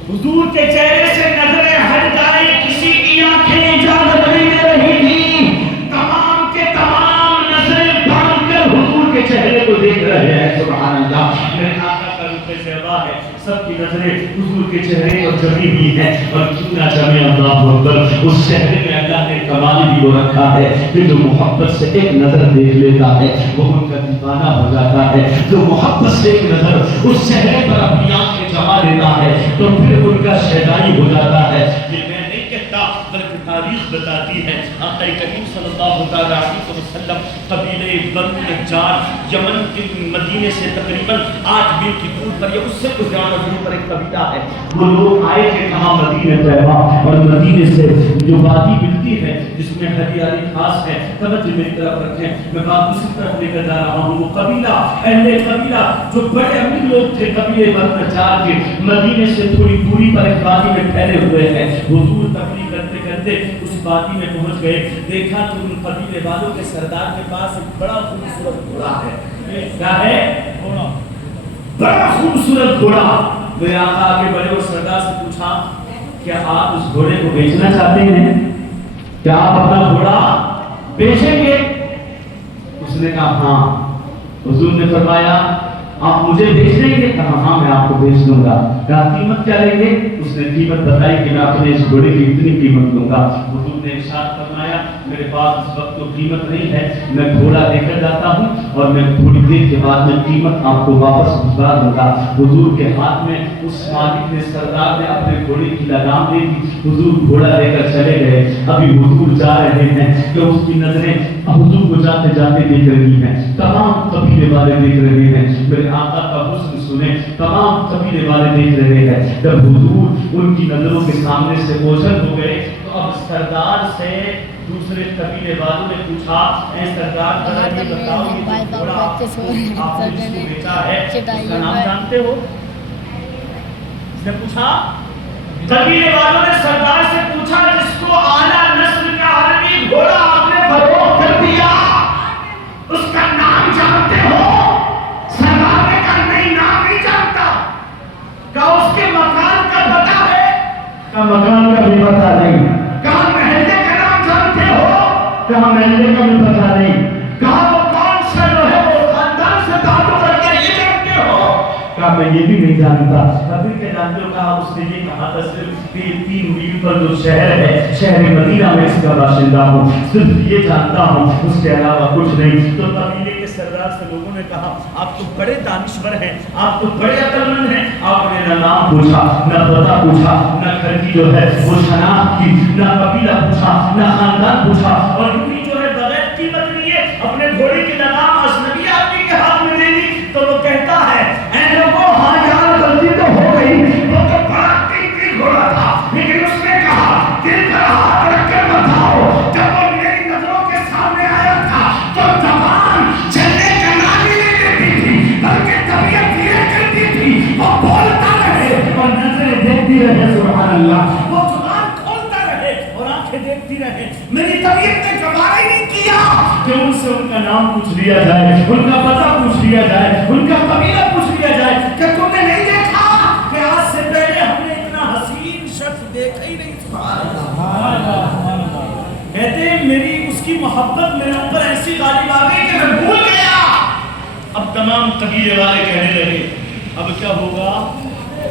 حضور کے چہرے سے نظریں ہٹ جائیں کسی کی آنکھیں اجازت نہیں دے رہی تھی. تمام کے تمام نظریں باندھ کر حضور کے چہرے کو دیکھ رہے ہیں. سبحان اللہ. میرے آقا کا روح زیبا ہے، سب کی نظریں حضور کے چہرے پر جمی ہوئی ہیں. اور کتنا جمع اللہ اکبر. اس چہرے میں اللہ نے کمال بھی وہ رکھا ہے کہ جو محبت سے ایک نظر دیکھ لیتا ہے وہ ان کا دیوانہ ہو جاتا ہے. جو محبت سے ایک نظر اس چہرے پر اپنی آنکھیں جما لیتا ہے تو پھر ان کا شیدائی ہو جاتا ہے. یہ میں نہیں کہتا بلکہ تاریخ بتاتی ہے. آقا کریم صلی اللہ علیہ وسلم قبیلے بنو نجار یمن کے مدینے سے تقریباً 8 میل کی دور پر یا اس سے کچھ زیادہ دور پر ایک قبیلہ ہے. وہ لوگ آئے تھے کہاں؟ مدینہ طیبہ. اور مدینے سے جو وادی ملتی ہے جس میں ہریالی خاص ہے، توجہ میری طرف رکھیں، میں بات دوسری طرف لے کر جا رہا ہوں. وہ قبیلہ اہل قبیلہ جو بڑے امیر لوگ تھے قبیلے بنو نجار کے مدینے سے تھوڑی دوری پر ایک وادی میں پھیلے ہوئے ہیں. حضور تقریر کرتے کرتے اس وادی میں پہنچ گئے. دیکھا تو ان قبیلے والوں کے سردار کے پاس ایک بڑا خوبصورت گھوڑا ہے. کیا ہے؟ گھوڑا. بڑا خوبصورت گھوڑا. میرے آقا آگے بڑھے اور سردار سے پوچھا کیا آپ اس گھوڑے کو بیچنا چاہتے ہیں؟ کیا آپ اپنا گھوڑا بیچیں گے؟ اس نے کہا ہاں. حضور نے فرمایا آپ مجھے بیچ دیں گے؟ کہا ہاں میں آپ کو بیچ دوں گا. کہا قیمت کیا لیں گے؟ اس نے قیمت بتائی کہ میں اپنے اس گھوڑے کی اتنی قیمت دوں گا. حضور نے ارشاد فرمایا میرے پاس اس وقت تو قیمت نہیں ہے، میں گھوڑا لے کر جاتا ہوں اور میں تھوڑی دیر کے بعد میں قیمت آپ کو واپس بھجوا دوں گا. حضور کے ہاتھ میں اس مالک نے سردار نے اپنے گھوڑے کی لگام دے دی. حضور گھوڑا لے کر چلے گئے. ابھی حضور جا رہے ہیں کہ اس کی نظریں حضور کو جاتے جاتے دیکھ رہی ہیں. تمام قبیلے والے دیکھ رہے ہیں. میرے آقا کا حسن سنیں، تمام قبیلے والے دیکھ رہے ہیں. جب حضور ان کی نظروں کے سامنے سے اوجھل ہو گئے تو اب سردار سے دوسرے قبیلے والوں نے پوچھا اے سردار ذرا یہ بتاؤ یہ بچے سو رہے ہیں، آپ نے سب جس کو جنے بیچا ہے اس چٹائی کا نام پر۔ جانتے ہو؟ اس نے پوچھا، قبیلے والوں نے سردار سے پوچھا جس کو اعلیٰ نسل کا عربی گھوڑا آپ نے فروخت کر دیا اس کا نام جانتے ہو؟ سردار نے کہا نہیں، نام نہیں جانتا۔ کہا اس کے مکان کا پتہ ہے؟ کہا مکان کا بھی پتہ نہیں۔ کہا محلے کا نام جانتے ہو؟ کہا محلے کا بھی پتہ نہیں۔ کہا وہ کون سا جو ہے وہ خاندان سے تعلق رکھتا ہے یہ جانتے ہو؟ کہا میں یہ بھی نہیں جانتا۔ ابھی کیا جانتے ہو؟ کہا اس نے یہ کہا تھا صرف 3 میل پر جو شہر ہے شہر مدینہ میں اس کا باشندہ ہوں، صرف یہ جانتا ہوں، اس کے علاوہ کچھ نہیں۔ تو قبیلے کے سردار سے لوگوں نے کہا آپ تو بڑے دانشور ہیں، آپ تو بڑے عقل مند ہیں، آپ نے نہ نام پوچھا، نہ پتہ پوچھا، نہ گھر کی جو ہے وہ شناخت کی، نہ قبیلہ پوچھا، نہ خاندان پوچھا، اور یوں ہی جو ہے بغیر قیمت لیے اپنے گھوڑے کی لگام اجنبی آدمی کے ہاتھ میں دے دی۔ تو وہ کہتا ہے اے لوگوں، ہاں یار غلطی تو ہو گئی، وہ تو بڑا قیمتی گھوڑا تھا، لیکن اس نے کہا دل پر ہاتھ رکھ کر بتاؤ، جب وہ میری نظروں کے سامنے آیا تھا تو زبان چلنے کا نام ہی نہیں دیتی تھی، بلکہ طبیعت یہ کرتی تھی وہ بولتا رہے اور نظریں دیکھتی رہے۔ سبحان اللہ، وہ زبان کھولتا رہے اور آنکھیں دیکھتی رہے۔ میری طبیعت نے گوارا ہی نہیں کیا کہ ان سے ان کا نام پوچھ لیا جائے، ان کا پتہ پوچھ لیا جائے، ان کا قبیلہ پوچھ لیا جائے کہ تم نے نہیں دیکھا کہ آج سے پہلے ہم نے اتنا حسین شخص دیکھا ہی نہیں۔ کہتے ہیں میری اس کی محبت میرے اوپر ایسی غالب آ گئی کہ میں بھول گیا۔ اب تمام قبیلے والے کہنے لگے اب کیا ہوگا؟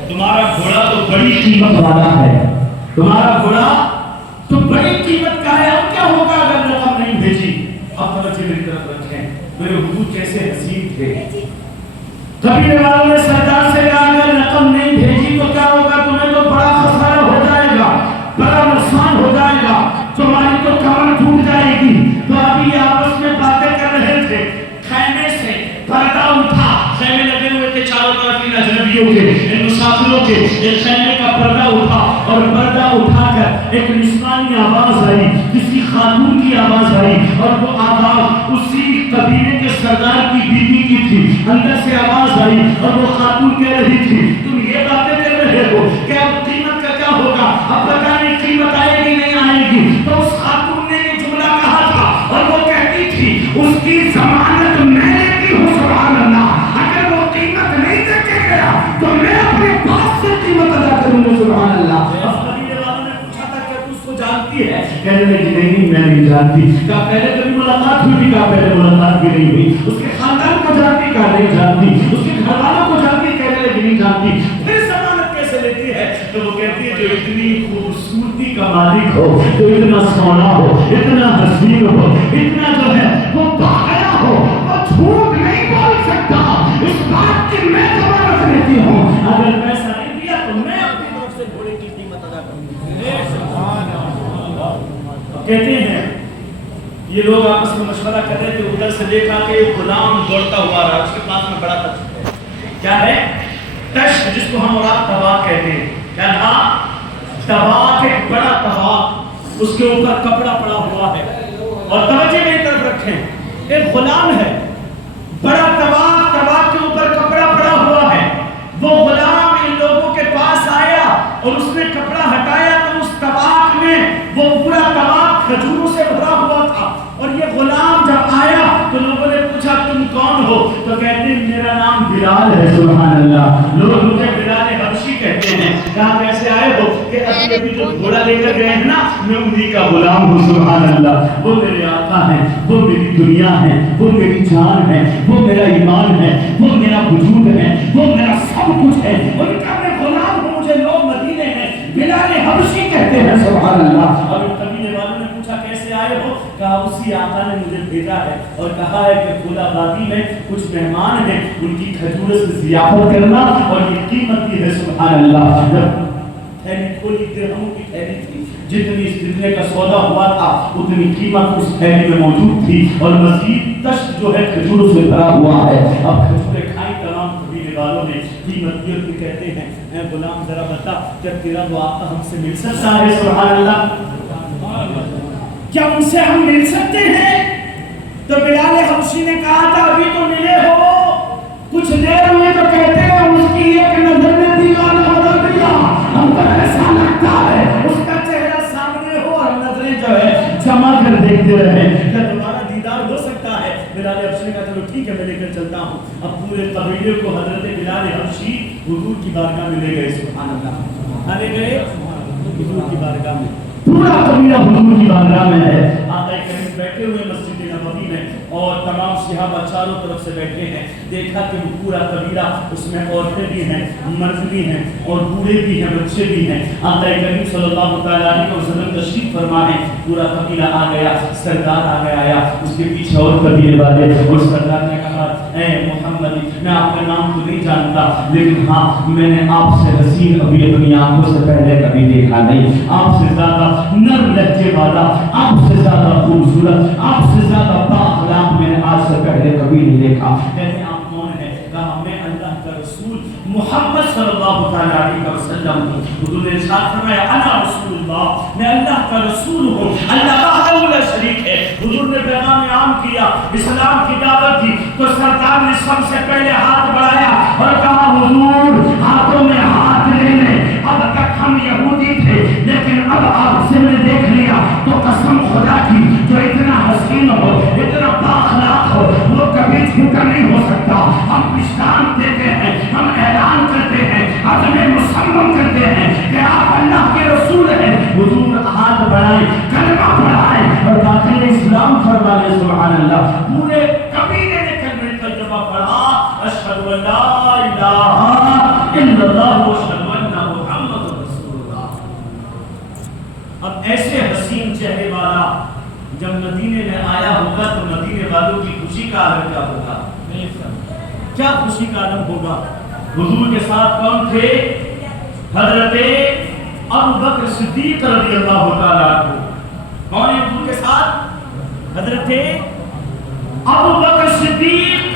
تمہارا گھوڑا تو بڑی قیمت والا ہے، تمہارا گھوڑا تو بڑی قیمت کا ہے، اب کیا ہوگا اگر رقم نہیں بھیجی؟ اب توجہ میری طرف رکھیں، میرے حضور کیسے حسین تھے۔ قبیلے والوں نے سردار سے کہا اگر رقم نہیں بھیجی تو کیا ہوگا؟ تمہیں تو بڑا خسارہ ہو جائے گا، بڑا نقصان ہو جائے گا، تمہاری تو کمر ٹوٹ جائے گی۔ تو ابھی یہ آپس میں باتیں کر رہے تھے، خیمے سے پردہ اٹھا، خیمے لگے ہوئے تھے چاروں طرف ان اجنبیوں کے، ان مسافروں کے، ایک خیمے کا پردہ اٹھا اور پردہ اٹھا کر ایک نسوانی آواز آئی، کسی خاتون کی آواز آئی، اور وہ آواز اسی قبیلے کے سردار کی بیوی کی تھی۔ اندر سے آواز آئی اور وہ خاتون کہہ رہی تھی تم یہ باتیں کر رہے ہو کہ اب قیمت کا کیا ہوگا؟ اب پتہ نہیں قیمت آئے گی نہیں آئے گی۔ تو اس خاتون نے یہ جملہ کہا تھا اور وہ کہتی تھی اس کی ضمانت میں لیتی ہوں۔ سبحان اللہ، اگر وہ قیمت نہیں دے کے گیا تو میں اپنے پاس سے قیمت ادا کروں گا۔ سبحان اللہ۔ اب قبیلے والوں نے پوچھا تھا کہ تو اس کو جانتی ہے؟ کہنے لگی نہیں میں نہیں جانتی۔ کہا پہلے کبھی ملاقات ہوئی؟ کہا پہلے ملاقات بھی نہیں ہوئی۔ اس کے خاندان کو جانتی؟ کہا نہیں جانتی۔ اس کے گھر والوں کو جانتی؟ کہنے لگی نہیں جانتی۔ پھر ضمانت کیسے لیتی ہے؟ تو وہ کہتی ہے جو اتنی خوبصورتی کا مالک ہو، جو اتنا سونا ہو، اتنا حسین ہو، اتنا جو ہے وہ باحیا ہو، وہ جھوٹ نہیں بول سکتا، اس بات کی میں ضمانت لیتی ہوں اگر پیسہ نہیں دیا تو میں اپنی طرف سے گھوڑے کی قیمت ادا کروں گی۔ کہتے ہیں یہ لوگ آپس میں مشورہ کر رہے تھے، ادھر سے دیکھا کہ ایک غلام دوڑتا ہوا رہا، اس کے پاس میں بڑا تشت ہے۔ کیا ہے؟ تشت، جس کو ہم اور آپ طباق کہتے ہیں۔ کیا تھا؟ طباق، ایک بڑا طباق، اس کے اوپر کپڑا پڑا ہوا ہے۔ اور توجہ میری طرف رکھیں، ایک غلام ہے، بڑا طباق، طباق کے اوپر کپڑا پڑا ہوا ہے۔ وہ غلام ان لوگوں کے پاس آیا اور اس نے کپڑا ہٹایا تو اس طباق میں وہ پورا طباق کھجوروں سے بھرا ہوا تھا۔ اور یہ غلام جب آیا تو لوگوں نے پوچھا تم کون ہو؟ تو کہتے ہیں میرا نام بلال ہے۔ سبحان اللہ، لوگ مجھے بلال حبشی کہتے ہیں۔ کہاں کیسے آئے ہو؟ کہ ابھی جو گھوڑا لے کر گئے ہیں نا، میں انہی کا غلام ہوں۔ سبحان اللہ، وہ میرے آقا ہیں، وہ میری دنیا ہے، وہ میری جان ہے، وہ میرا ایمان ہے، وہ میرا وجود ہے، وہ میرا سب کچھ ہے۔ اور کیا میں غلام ہوں؟ مجھے لوگ مدینے میں بلال حبشی کہتے ہیں۔ سبحان اللہ۔ اور قبیلے والوں نے پوچھا کیسے آئے ہو؟ کہا اسی آقا نے مجھے بھیجا ہے اور کہا ہے کہ خدا بادی میں کچھ مہمان ہیں، ان کی کھجوروں سے ضیافت کرنا اور یہ قیمت کی ہے۔ سبحان اللہ۔ جب تھیلی کھولی، درہموں کی تھیلی تھی، جتنے کا سودا ہوا تھا اتنی قیمت اس تھیلی میں موجود تھی، اور مزید تشت جو ہے کھجوروں سے بھرا ہوا ہے۔ اب کھجوریں کھائیں تمام قبیلے والوں نے۔ قیمت یہ کہتے ہیں اے غلام ذرا بتا کیا تیرا وہ آقا ہم سے مل سکتا ہے؟ سبحان اللہ، کیا ان سے ہم مل سکتے ہیں؟ تو بلال حبشی نے کہا تھا ابھی تو ٹھیک ہے میں لے کر چلتا ہوں. اب پورے قبیلے کو حضرت بلال حبشی حضور کی بارگاہ میں لے گئے. سبحان اللہ. لے گئے حضور کی بارگاہ میں. پورا قبیلہ حضور کی بارگاہ میں ہے. آقا کریم بیٹھے ہوئے مسجد نبوی میں اور تمام صحابہ چاروں طرف سے بیٹھے ہیں. دیکھا کہ وہ پورا قبیلہ, اس میں عورتیں بھی ہیں, مرد بھی ہیں اور بوڑھے بھی ہیں, بچے بھی ہیں. آقا کریم صلی اللہ تعالیٰ علیہ وسلم تشریف فرما ہے. پورا قبیلہ آ گیا, سردار آ گیا آیا, اس کے پیچھے اور قبیلے والے. اور سردار نے کہا اے محمد, میں آپ کا نام تو نہیں جانتا لیکن ہاں میں نے آپ سے حسین ابھی اپنی آنکھوں سے پہلے کبھی دیکھا نہیں. آپ سے زیادہ نرم لہجے والا, آپ سے زیادہ خوبصورت, آپ سے زیادہ بااخلاق میں نے آج سے پہلے کبھی نہیں دیکھا. کہتے آپ کون ہیں؟ کہا میں اللہ کا رسول محمد صلی اللہ علیہ وسلم ہوں. حضور نے ارشاد فرمایا انا رسول اللہ, میں اللہ کا رسول ہوں, اللہ وحدہ لا شریک ہے. حضور نے پیغام عام کیا, اسلام کی دعوت دی تو سرکار نے سب سے پہلے ہاتھ بڑھایا اور کہا حضور ہاتھوں میں ہاتھ لے لیں. اب تک ہم یہودی تھے لیکن اب آپ سے میں دیکھ لیا تو قسم خدا کی جو اتنا حسین ہو, اتنا بااخلاق ہو, وہ کبھی جھوٹا نہیں ہو سکتا. ہم پشتان دیتے ہیں, ہم اعلان کرتے ہیں, عزم مصمم کرتے ہیں کہ آپ اللہ کے رسول ہیں. حضور ہاتھ بڑھائیں, کلمہ پڑھائیں اور داخل اسلام فرما لیں. سبحان اللہ. پورے قبیلے نے کلمہ طیبہ پڑھا, اشہد ان لا الہ الا اللہ واشہد ان محمد رسول اللہ. اب ایسے حسین چہرے والا جب مدینے میں آیا ہوگا تو مدینے والوں کی خوشی کا عالم کیا ہوگا؟ کیا خوشی کا عالم ہوگا؟ حضور کے ساتھ کون تھے؟ حضرت ابوبکر صدیق رضی اللہ تعالیٰ عنہ. کون ہے حضور کے ساتھ؟ حضرت ابوبکر صدیق.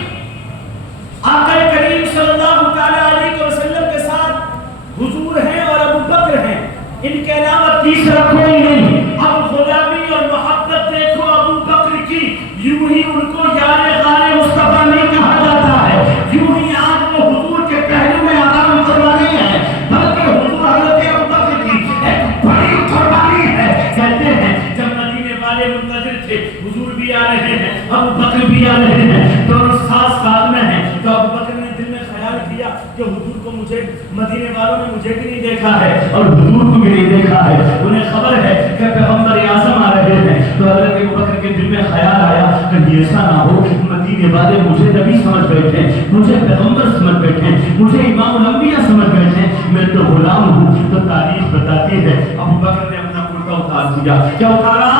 آقا کریم صلی اللہ تعالیٰ علیہ وسلم کے ساتھ حضور ہیں اور ابوبکر ہیں, ان کے علاوہ تیسرا کوئی نہیں. اب غلامی اور محبت دیکھو ابوبکر کی, یوں ہی ان کو یار غار مصطفیٰ نہیں کہا جاتا ہے, یوں ہی آج وہ حضور کے پہلو میں آرام فرما نہیں ہے, بلکہ حضور حضرت ابوبکر کی ایک بڑی قربانی ہے. کہتے ہیں جب مدینے والے منتظر تھے حضور بھی آ رہے ہیں, ابوبکر بھی آ رہے ہیں, دونوں ساتھ ساتھ میں ہیں, تو ابوبکر نے دل میں خیال کیا کہ حضور کو مجھے, مدینے والوں نے مجھے بھی نہیں دیکھا ہے اور حضور کو بھی نہیں دیکھا ہے, انہیں خبر ہے کہ پیغمبر اعظم آ رہے ہیں. تو حضرت ابوبکر کے دل میں خیال آیا کہ ایسا نہ ہو مدینے والے مجھے نبی سمجھ بیٹھے, مجھے پیغمبر سمجھ بیٹھے, مجھے امام الانبیاء سمجھ بیٹھے, میں تو غلام ہوں. تو تاریخ بتاتی ہے ابوبکر نے اپنا کرتا اتار دیا. کیا اتارا؟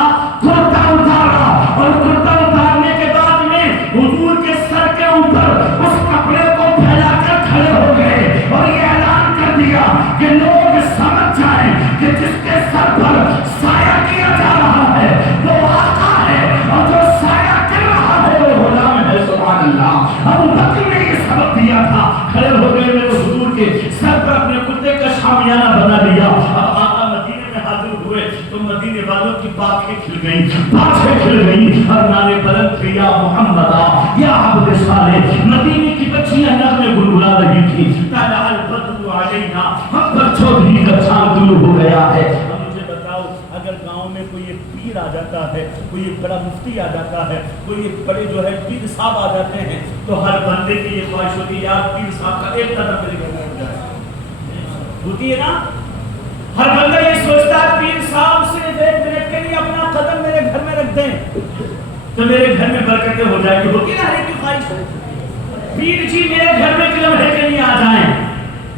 کرتا اتارا. اور کرتا اتارنے کے بعد میں حضور کے سر کے اوپر اس کپڑے کو پھیلا کر کھڑے ہو گئے اور یہ اعلان کر دیا کہ لوگ سمجھ جائیں کہ جس کے سر پر سایہ کیا جا رہا ہے وہ آقا ہے اور جو سایہ کر رہا ہے وہ غلام ہے. سبحان اللہ. ابوبکر نے یہ سبق دیا تھا. کھڑے ہو گئے میں حضور کے سر پر اپنے کتے کا شامیانہ بنا لیا. اب آقا مدینے میں حاضر ہوئے تو مدینے والوں کی باتیں کھل گئی, باتیں کھل گئی اور نعرے بلند تھے یا محمد یا عبد صالح. مدینے کی بچیاں نغمے گنگنا رہی تھی. طلع البدر علینا, ہم پر چودھری کا چاند طلوع ہو گیا ہے. اب مجھے بتاؤ اگر گاؤں میں کوئی ایک پیر آ جاتا ہے, کوئی ایک بڑا مفتی آ جاتا ہے, کوئی ایک بڑے جو ہے پیر صاحب آ جاتے ہیں تو ہر بندے کی یہ خواہش ہوتی ہے یار پیر صاحب کا ایک قدم میرے گھر میں ہو جائے. ہوتی ہے نا, ہر بندہ یہ سوچتا ہے پیر صاحب صرف ایک منٹ کے لیے اپنا قدم میرے گھر میں رکھ دیں تو میرے گھر میں برکتیں ہو جائیں گی. ہوتی نا ہر ایک کی خواہش, پیر جی میرے گھر میں کلمہ کے لیے آ جائیں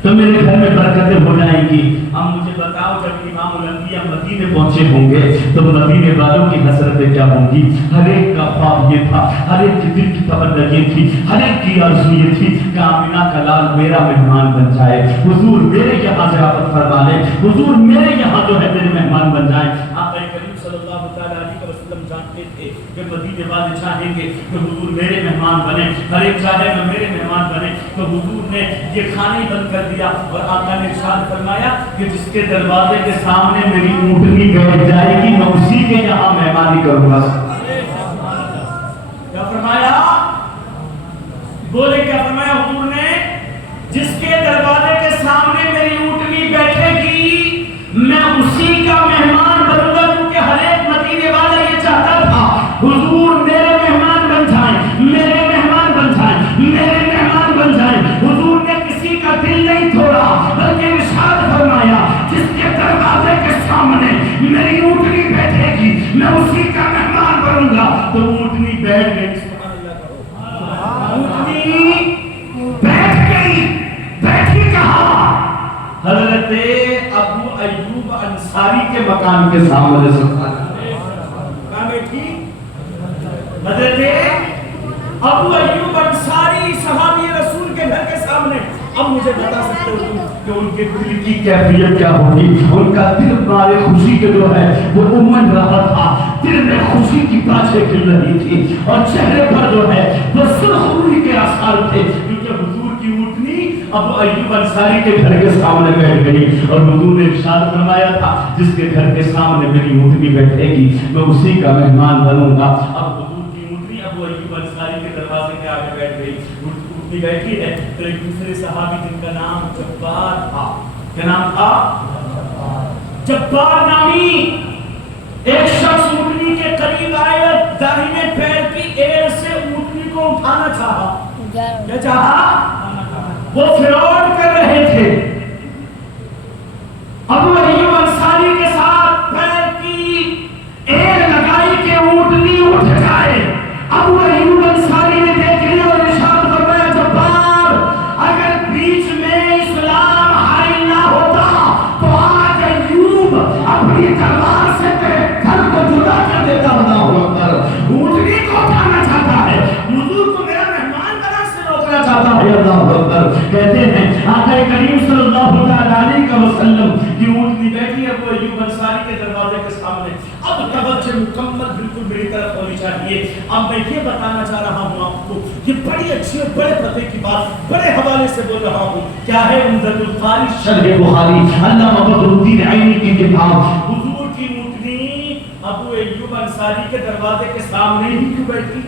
تو میرے گھر میں برکتیں ہو جائیں گی. اب مجھے بتاؤ جب امام الانبیاء مدینے پہنچے ہوں گے تو مدینے والوں کی حسرتیں کیا ہوں گی؟ ہر ایک کا خواب یہ تھا, ہر ایک کی دل کی تمنا یہ تھی, ہر ایک کی آرزو یہ تھی کہ آمنہ کا لال میرا مہمان بن جائے, حضور میرے یہاں ضیافت فرما لے, حضور میرے یہاں جو ہے میرے مہمان بن جائیں. آقا کریم صلی اللہ تعالیٰ علیہ وسلم جانتے تھے کہ مدینے والے چاہیں گے کہ حضور میرے مہمان بنے, ہر ایک چاہے میں میرے مہمان بنے. تو حضور نے یہ کھانے بند کر دیا اور آقا نے ارشاد فرمایا کہ جس کے دروازے کے سامنے میری اونٹنی بیٹھ جائے گی میں اسی کے یہاں مہمانی کروں گا. کیا فرمایا؟ بولے کیا فرمایا حضور نے؟ جس کے دروازے کے سامنے میری اونٹنی بیٹھے گی میں اسی کا مہمان بنوں گا, کیونکہ ہر ایک مدینے والا یہ چاہتا تھا حضور میرے مہمان بن جائیں, میرے مہمان بن حضرت ابو ایوب انصاری کے مکان کے سامنے سبحان کہاں بیٹھی؟ حضرت ابو ایوب انصاری صحابی رسول کے گھر کے سامنے. اب مجھے بتا سکتے ہو کہ ان کے دل کی کیفیت کیا ہوگی؟ ان کا دل بارے خوشی کے جو ہے وہ امن رہا تھا، دل میں خوشی کی باتیں کھل رہی تھی اور چہرے پر جو ہے وہ سرخروئی کے آثار تھے، کیونکہ حضور کی اونٹنی ابو ایوب انصاری کے گھر کے سامنے بیٹھ گئی اور حضور نے ارشاد فرمایا تھا جس کے گھر کے سامنے میری اونٹنی بیٹھے گی میں اسی کا مہمان بنوں گا. اب حضور کی اونٹنی ابو ایوب انصاری کے دروازے کے آگے بیٹھ گئی، بیٹھی ہے تو ایک دوسرے صحابی جن کا نام جبار تھا. کیا نام تھا؟ جبار نامی ایک شخص اونٹنی کے قریب آئے، داہنے پیر کی ایڑ سے اونٹنی کو اٹھانا چاہا. کیا چاہا؟ وہ فراڈ کر رہے تھے. ابو ایوب انصاری کے ساتھ پیر کی ایڑ لگائی کہ اونٹنی اٹھ جائے. ابو ایوب انصاری نے دیکھ لیا اور ارشاد فرمایا جبار اگر بیچ میں اسلام حائل نہ ہوتا تو آج ایوب اپنی تلوار سے تیرے گھر کو جدا کر دیتا. اللہ اکبر. اونٹنی کو اٹھانا چاہتا ہے، حضور کو میرا مہمان بنا سے روکنا چاہتا ہے. اللہ اکبر. کہتے ہیں آقا کریم صلی اللہ علیہ وسلم کی اونٹنی بیٹھی ہے ابو ایوب انصاری کے دروازے کے سامنے. اب توجہ مکمل بالکل میری طرف ہونی چاہیے. اب میں یہ بتانا چاہ رہا ہوں آپ کو، یہ بڑی اچھی اور بڑے پتے کی بات بڑے حوالے سے بول رہا ہوں. کیا ہے؟ عمدۃ القاری شرح بخاری، علامہ بدر الدین عینی کی کتاب. حضور کی اونٹنی ابو ایوب انصاری کے دروازے کے سامنے ہی کیوں بیٹھی؟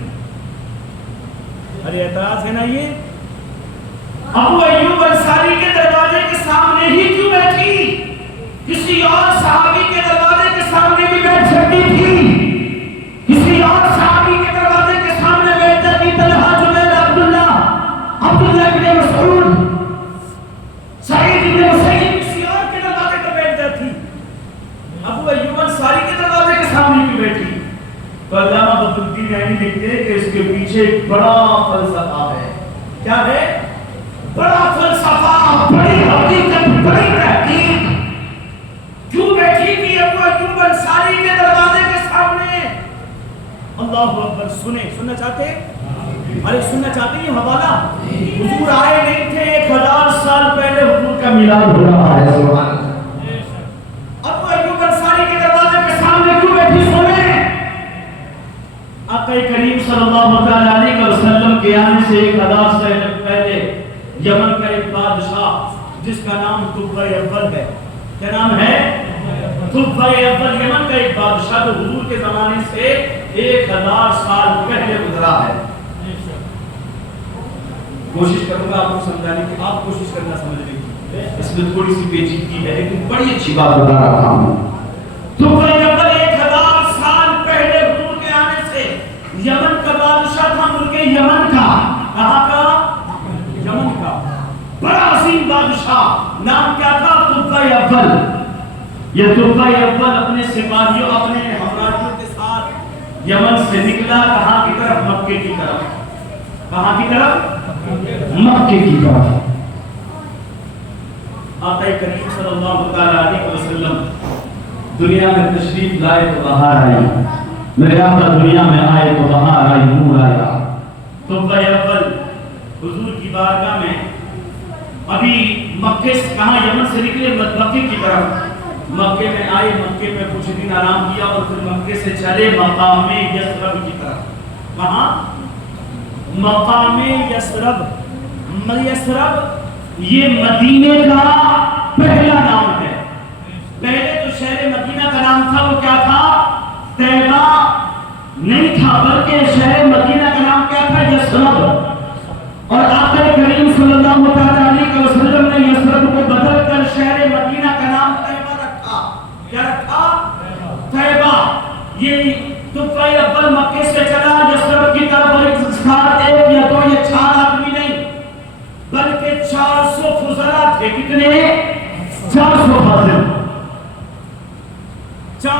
ارے اعتراض ہے نا یہ؟ ابو ایوب انصاری کے دروازے کے سامنے ہی کیوں بیٹھی؟ کسی اور صحابی کے دروازے کے سامنے بھی بیٹھ سکتی تھی، کسی اور صحابی کے دروازے کے سامنے بیٹھ جاتی. طلحہ، زبیر، عبداللہ بن مسعود، سعید بن مسیب کسی اور کے دروازے پر بیٹھ جاتی. ابو ایوب انصاری کے دروازے کے سامنے بھی بیٹھی. تو علامہ بدر الدین عینی لکھتے ہیں کہ اس کے پیچھے ایک بڑا فلسفہ ہے. کیا ہے؟ بڑا فلسفہ، بڑی حقیقت، بڑی تحقیق. کیوں بیٹھی تھی ابو ایوب انصاری کے دروازے کے سامنے؟ اللہ اکبر. سننا چاہتے؟ ارے سننا چاہتے ہیں حوالہ؟ حضور آئے نہیں تھے، 1000 سال پہلے حضور کا میلاد ہو رہا ہے. سبحان اللہ. ابو ایوب انصاری کے دروازے کے سامنے کیوں بیٹھی؟ سنیں. آقا کریم صلی اللہ علیہ وسلم کے آنے سے 1000 سال پہلے یمن کا ایک بادشاہ جس کا نام طبع اول ہے. کیا نام ہے؟ طبع اول. یمن کا ایک بادشاہ جو حضور کے زمانے سے 1000 سال پہلے گزرا ہے. کوشش کروں گا آپ کو سمجھانے کی، آپ کوشش کرنا سمجھنے کی. اس میں تھوڑی سی پیچیدگی ہے لیکن بڑی اچھی بات بتا رہا ہوں. طبع اول 1000 سال پہلے حضور کے آنے سے یمن کا بادشاہ تھا، ملک یمن کا. کہاں کا؟ یمن کا. بڑا عظیم بادشاہ. نام کیا تھا؟ طبع اول. یہ طبع اول اپنے سپاہیوں، اپنے ہمراہیوں کے ساتھ یمن سے نکلا. کہاں کی طرف؟ مکے کی طرف. کہاں کی طرف؟ مکے کی طرف. آقا کریم صلی اللہ علیہ وسلم دنیا میں تشریف لائے تو باہر آئی. میرے آقا دنیا میں آئے تو باہر آئی، نور آیا. طبع اول حضور کی بارگاہ میں ابھی مکے سے، کہاں؟ یمن سے نکلے مکے کی طرف. مکے میں آئے، مکے میں کچھ دن آرام کیا اور پھر مکے سے چلے مقام یثرب کی طرف. کہاں؟ مقام یثرب. یثرب یہ مدینے کا پہلا نام ہے. پہلے تو شہر مدینہ کا نام تھا، وہ کیا تھا؟ طیبہ نہیں تھا، بلکہ شہر مدینہ کا نام کیا تھا؟ یثرب. اور آقا کریم صلی اللہ علیہ